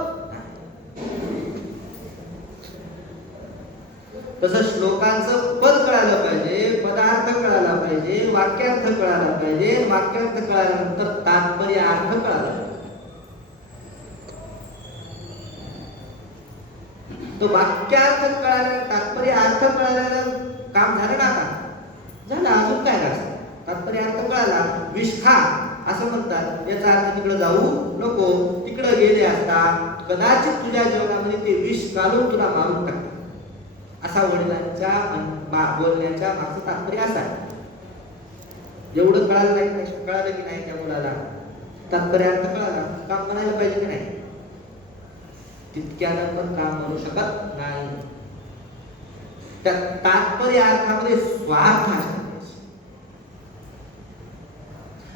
तसं श्लोकांचं पद कळालं पाहिजे, पदार्थ कळाला पाहिजे, वाक्यार्थ कळाला पाहिजे, वाक्यार्थ कळाल्यानंतर तात्पर्य अर्थ कळाला पाहिजे. तो वाक्यार्थ कळाला, तात्पर्य अर्थ कळाल्यानं काम झालं ना? का झालं? अजून काय करायचं? तात्पर्य अर्थ कळाला, विष खा असं म्हणतात, याचा अर्थ तिकडे जाऊ नको, तिकडे गेले असता कदाचित तुझ्या जेवणामध्ये ते विष घालून तुला मारून टाकतात, असा वडिलांच्या बोलण्याच्या मागचं तात्पर्य असा. एवढं कळालं नाही, कळालं की नाही त्या मुलाला? तात्पर्य अर्थ कळाला, काम म्हणायला पाहिजे की नाही? तितक्यानं पण काम म्हणू शकत नाही. त्या तात्पर्य अर्थामध्ये स्वार्थ असतो.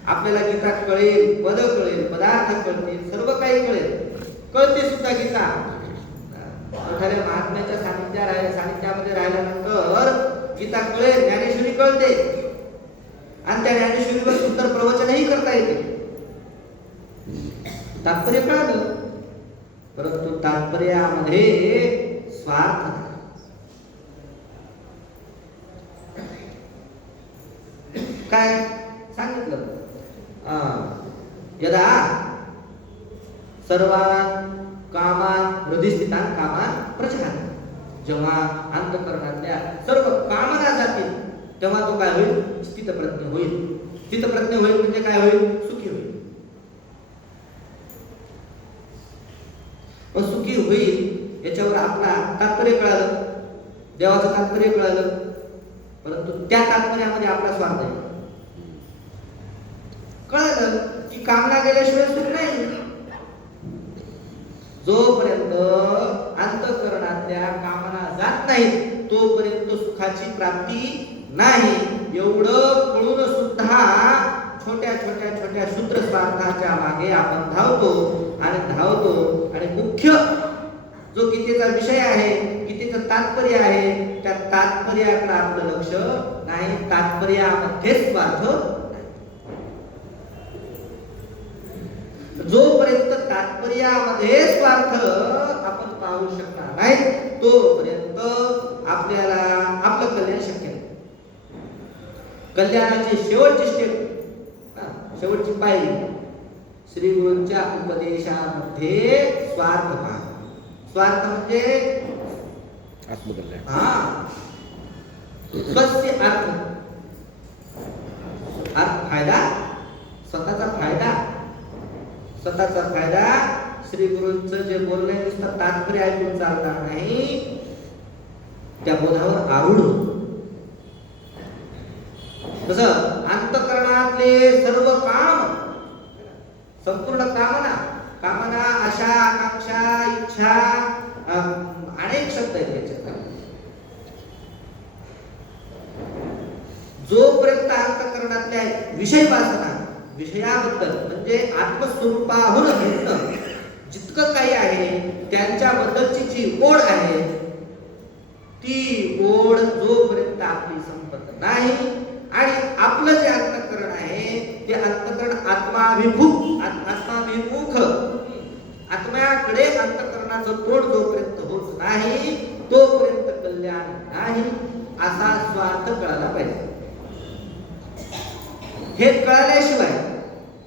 आपल्याला गीता कळेल, पद कळेल, पदार्थ कळतील, सर्व काही कळेल, कळते सुद्धा गीता. मोठ्या महात्म्याच्या सानिध्यामध्ये राहिल्यानंतर गीता कळेल, ज्ञानेश्वरी कळते आणि त्या ज्ञानेश्वरीवर सुंदर प्रवचनही करता येते. तात्पर्य कळालं, परंतु तात्पर्यामध्ये स्वार्थ नाही. काय सांगितलं? यदा सर्वान कामान हृदयस्थितान कामान प्रचहान, जेव्हा अंतःकरणातल्या सर्व कामना जातील तेव्हा तो काय होईल? स्थितप्रज्ञ होईल. स्थितप्रज्ञ होईल म्हणजे काय होईल? सुखी होईल. सुखी होईल याच्यावर आपला तात्पर्य कळालं, देवाचं तात्पर्य कळालं, परंतु त्या तात्पर्यामध्ये आपला स्वार्थ आहे. कळालं की कामना गेल्याशिवाय सुख नाही. जोपर्यंत अंतःकरणातल्या कामना जात नाहीत तोपर्यंत सुखाची प्राप्ती नाही. एवढं कळून सुद्धा छोट्या छोट्या छोट्या शूद्र स्वार्थाच्या मागे आपण धावतो आणि मुख्य जो गीतेचा विषय आहे, गीतेचं तात्पर्य आहे, त्या तात्पर्याकडे आपलं लक्ष नाही. तात्पर्यामध्ये स्वार्थ. जोपर्यंत तात्पर्यामध्ये स्वार्थ आपण पाहू शकणार नाही तोपर्यंत आपल्याला आपलं कल्याण शक्य नाही. कल्याणाची शेवटची स्टेप, शेवटची पायरी श्री गुरूंच्या उपदेशामध्ये स्वार्थ पहा. स्वार्थ म्हणजे आत्मकल्याण. स्वस्य अर्थ, फायदा, स्वतःचा फायदा. स्वतःचा फायदा. श्री गुरूंचं जे बोलणे नुसतं तात्पर्य ऐकून चालणार नाही, त्या बोधावर आरूढ. तसं अंतःकरणातले सर्व काम, संपूर्ण कामना, आशा, आकांक्षा, इच्छा, अनेक शब्द आहेत याच्यात. जोपर्यंत अंतःकरणातल्या विषय वासना, विषयाबद्दल म्हणजे आत्मस्वरूपाहून भिन्न जितकं काही आहे त्यांच्याबद्दलची जी ओढ आहे, ती ओढ जोपर्यंत आपली संपत नाही आणि आपलं जे अंतःकरण आहे ते अंतःकरण आत्माभिमुख, आत्म्याकडे अंतःकरणाचं तोड जोपर्यंत होत नाही तोपर्यंत कल्याण नाही, असा स्वार्थ कळाला पाहिजे. हे कळाल्याशिवाय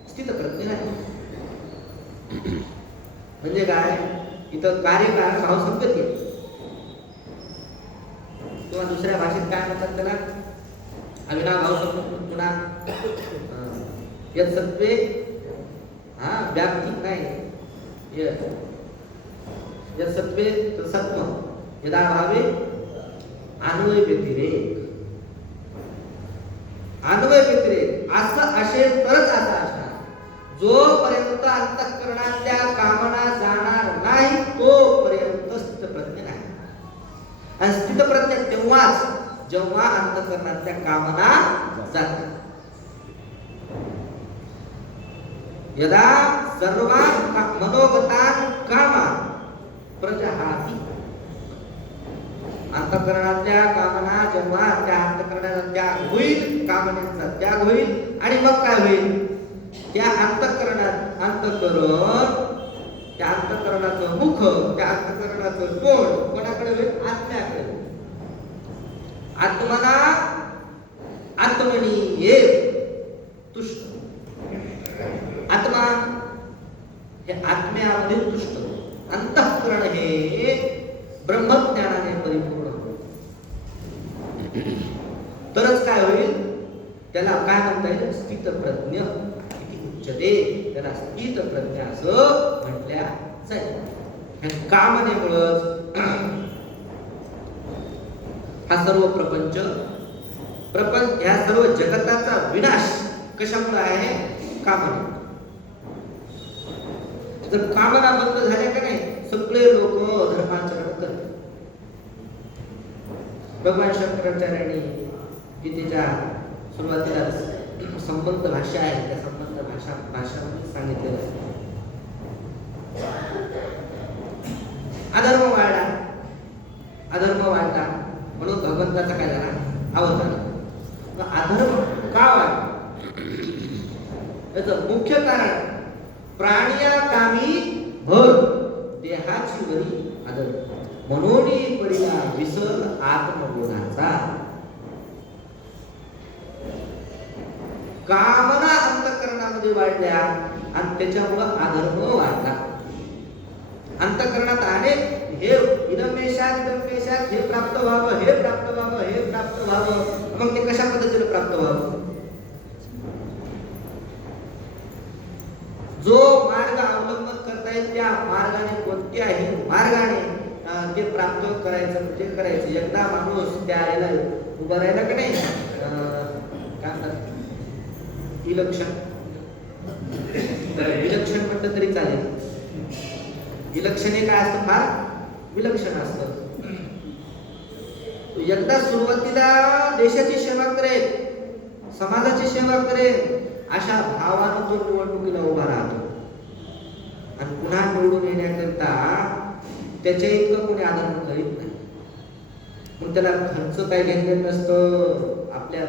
स्थितप्रज्ञ नाही. म्हणजे काय, इथं कार्यकारण भाव संगती आहे. किंवा दुसऱ्या भाषेत काय म्हणतात त्याला, अविनाभाव संगत पुन्हा यत सत्वे व्याप्ती नाही, यत सत्वे सत्व यदा भावे अन्वय व्यतिरेक. अन्वय व्यतिरेक असं असेल तरच असा असणार. जोपर्यंत अंतःकरणातल्या कामना जाणार नाही तोपर्यंत स्थितप्रज्ञ नाही. आणि स्थितप्रज्ञ तेव्हाच जेव्हा अंतःकरणातल्या कामना जातात. यदा सर्वान मनोगतान कामान प्रजहाति. अंतःकरणातल्या कामना जेव्हा त्या अंतःकरणाचा त्याग होईल, कामनेचा त्याग होईल, आणि मग काय होईल, त्या त्या अंतःकरणाचं मुख, त्या अंतःकरणाचं तोंड कोणाकडे होईल, आत्म्याकडे. आत्मना आत्मनी एव तुष्ट. आत्मा हे आत्म्यामध्ये तुष्ट. अंतःकरण हे ब्रह्मज्ञानाने परिपूर्ण होईल. तरच काय होईल, त्याला काय म्हणता येईल, स्थितप्रज्ञ उच्चते. त्याला स्थितप्रज्ञ असं म्हटल्या जाईल. ह्या कामनेमुळंच हा सर्व प्रपंच ह्या सर्व जगताचा विनाश कशामुळे आहे, कामने. जर कामना बंद झाल्या का नाही, सगळे लोक धर्माचरण करतात. भगवान शंकराचार्यांनी गीतेच्या सुरुवातीला संबंध भाषा आहे, त्या संबंध भाषामध्ये सांगितलेलं आहे, अधर्म वाढला म्हणून भगवंताचा काय झाला, अवतार. अधर्म का वाढला, याचं मुख्य कारण प्राणिया कामी भर देहाची वरी आदर, म्हणून पडिला विसर आत्मगुणाचा. कामना अंतःकरणामध्ये वाढल्या आणि त्याच्यामुळं अधर्म वाढला. अंतःकरणात अनेक हे इदमेशात हे प्राप्त व्हावं, हे प्राप्त व्हावं, हे प्राप्त व्हावं. मग ते कशा पद्धतीने प्राप्त व्हावं, जो मार्ग अवलंबन करता येईल त्या मार्गाने, कोणत्याही मार्गाने ते प्राप्त करायचं म्हणजे करायचं. एकदा माणूस त्या याला उभं राहिला का नाही, काय म्हणतात, इलेक्शन, विलक्षण म्हटलं तरी चालेल. इलेक्शन हे काय असतं, फार विलक्षण असतं. एकदा सुरुवातीला देशाची सेवा करेल, समाजाची सेवा करेल, अशा भावानं तो निवडणुकीला उभा राहतो. आणि पुन्हा निवडून येण्याकरता त्याच्या इतकं कोणी आदर करीत नाही. मग त्याला खर्च काय घेणं नसतं, आपल्या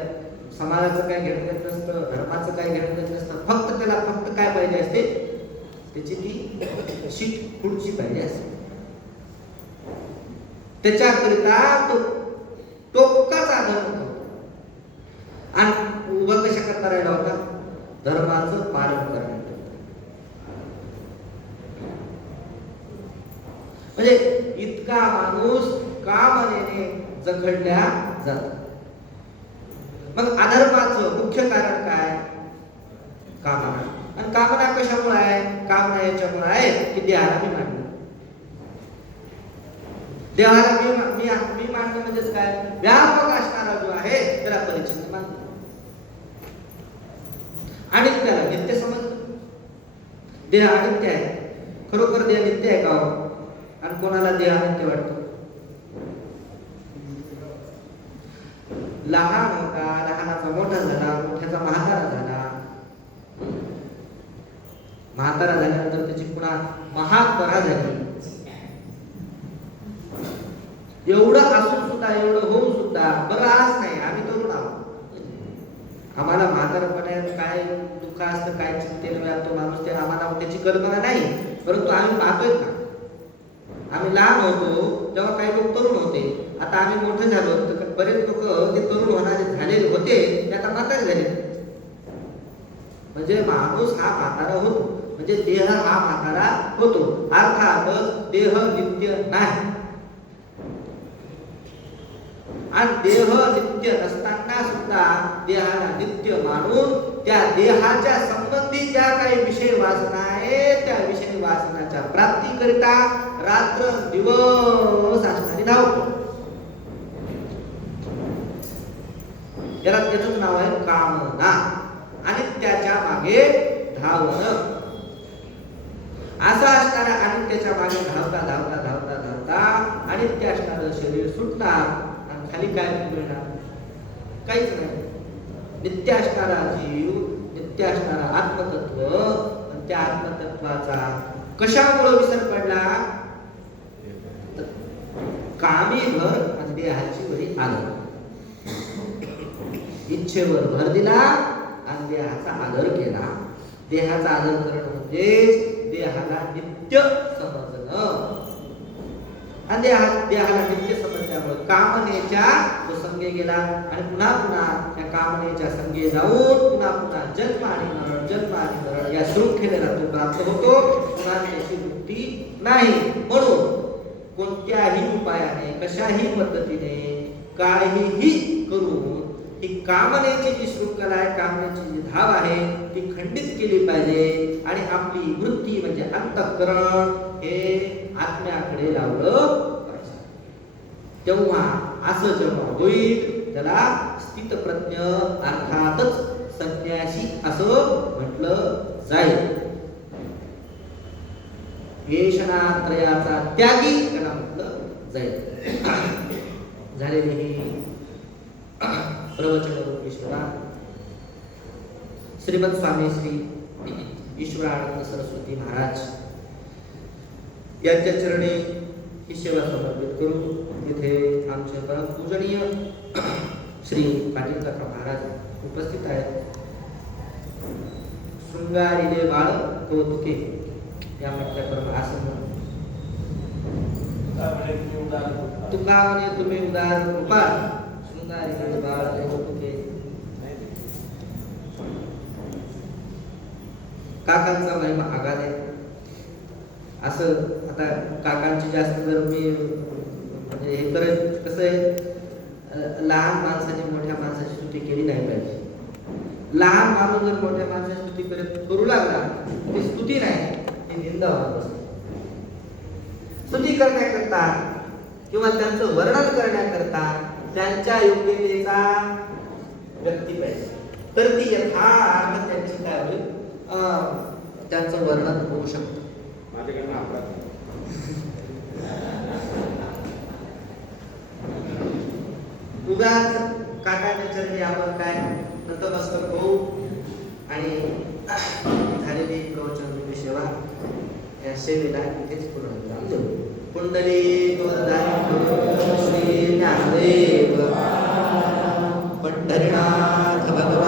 समाजाचं काय घेणं नसतं, धर्माचं काय घेणं नसतं. त्याला फक्त काय पाहिजे असते, त्याची ती शीट खुर्ची पाहिजे असते. त्याच्याकरिता तो टोकाचा आदर होतो. आणि उभा कशा करता राहिला होता, धर्माचं पालन करण्यात. म्हणजे इतका माणूस कामनेने जखडल्या जातो. मग अधर्माचं मुख्य कारण काय, कामना. आणि कामना कशामुळे आहे, कामना याच्यामुळे आहे की देहाला मी मांडलं. देहाला मी मांडलं म्हणजेच काय, व्यापक असणारा जो आहे त्याला परिचित मानलं आणि त्याला नित्य समजलं. देह अनित्य आहे, खरोखर देह नित्य आहे का, आणि कोणाला देह अनित्य वाटतो. लहान होता, लहानाचा मोठा झाला, मोठ्याचा म्हातारा झाल्यानंतर त्याची पुन्हा महापरा झाली. एवढं असून सुद्धा, एवढं होऊन सुद्धा बरं आज नाही, आम्ही तरुण आहोत, आम्हाला म्हातारपणात काय दुःख असतं, काय चिंतेने व्यापतो माणूस, ते आम्हाला त्याची कल्पना नाही. परंतु आम्ही पाहतोय ना, आम्ही लहान होतो तेव्हा काही लोक तरुण होते, आता आम्ही मोठे झालो तर बरेच लोक ते तरुण होणारे झालेले होते ते आता म्हातारे झाले. म्हणजे माणूस हा म्हातारा होतो, म्हणजे देह हा म्हातारा होतो. अर्थात देह नित्य नाही, आणि देह नित्य नसताना सुद्धा देहाला नित्य मानून त्या देहाच्या संबंधी ज्या काही विषय वासना आहे त्या विषय वासनाच्या प्राप्तीकरिता रात्र दिवस असणारी धावपळ, याच नाव आहे कामना. आणि त्याच्या मागे धावणं, असं असणाऱ्या अनित्याच्या मागे धावता धावता धावता धावता अनित्य असणारं शरीर सुटणार आणि खाली काय मिळणार? काहीच नाही. नित्य असणारा जीव, नित्य असणारा आत्मतत्व, त्या आत्मतत्वाचा कशामुळे विसर पडला? कामी भर आणि देहाची वरी आदर, इच्छेवर भर दिला आणि देहाचा आदर केला. देहाचा आदर करणं म्हणजे देहाला नित्य समजणं, आणि देहाला नित्य समजल्यामुळे कामनेच्या तो संगे गेला आणि पुन्हा पुन्हा त्या कामनेच्या संगे जाऊन पुन्हा पुन्हा जन्म आणि मरण या शृंखलेला तो प्राप्त होतो. पुन्हा त्याची मुक्ती नाही. म्हणून कोणत्याही उपायाने, कशाही पद्धतीने, काहीही करून ही कामनेची जी शृंखला आहे, कामनेची जी धाव आहे ती खंडित केली पाहिजे आणि आपली वृत्ती म्हणजे अंतःकरण हे आत्म्याकडे लावलं पाहिजे. तेव्हा असं जेव्हा होईल त्याला स्थितप्रज्ञ अर्थातच संन्यासी असं म्हटलं जाईल. येषणात्रयाचा त्यागी त्याला म्हटलं जाईल. झालेली ही प्रवचन ईश्वरा श्रीमद स्वामी श्री ईश्वरानंद सरस्वती महाराज यांच्या चरणी ही सेवा समर्पित करू. तिथे आमचे परम पूजनीय श्री पाटील काका महाराज उपस्थित आहेत. शृंगारिले बाळ कौतुके या म्हटल्याप्रमाणे आसन तुका म्हणे तुम्ही उदार कृपा शृंगारिले बाळ कौतुके. काकांचा महिमा आगाध आहे. असं आता काकांची जास्त जर मी म्हणजे हे करत कसं आहे, लहान माणसाने मोठ्या माणसाची स्तुती केली नाही पाहिजे. लहान माणूस जर मोठ्या माणसाची स्तुती करू लागला ती स्तुती नाही, ती निंदा होत असते. स्तुती करण्याकरता किंवा त्यांचं वर्णन करण्याकरता त्यांच्या योग्यतेचा व्यक्ती पाहिजे, तर ती यथार्थ त्यांची काय होईल, त्यांचं वर्णन होऊ शकतं. माझ्याकडनं अपराध उगाच काकाच्या चरणी आपण काय नतमस्तक होऊ आणि झालेली प्रवचन रूपी सेवा या सेवेला इथेच पूर्णविराम देऊ. कुंडली श्री ज्ञानदेव पंढरीनाथ भगवान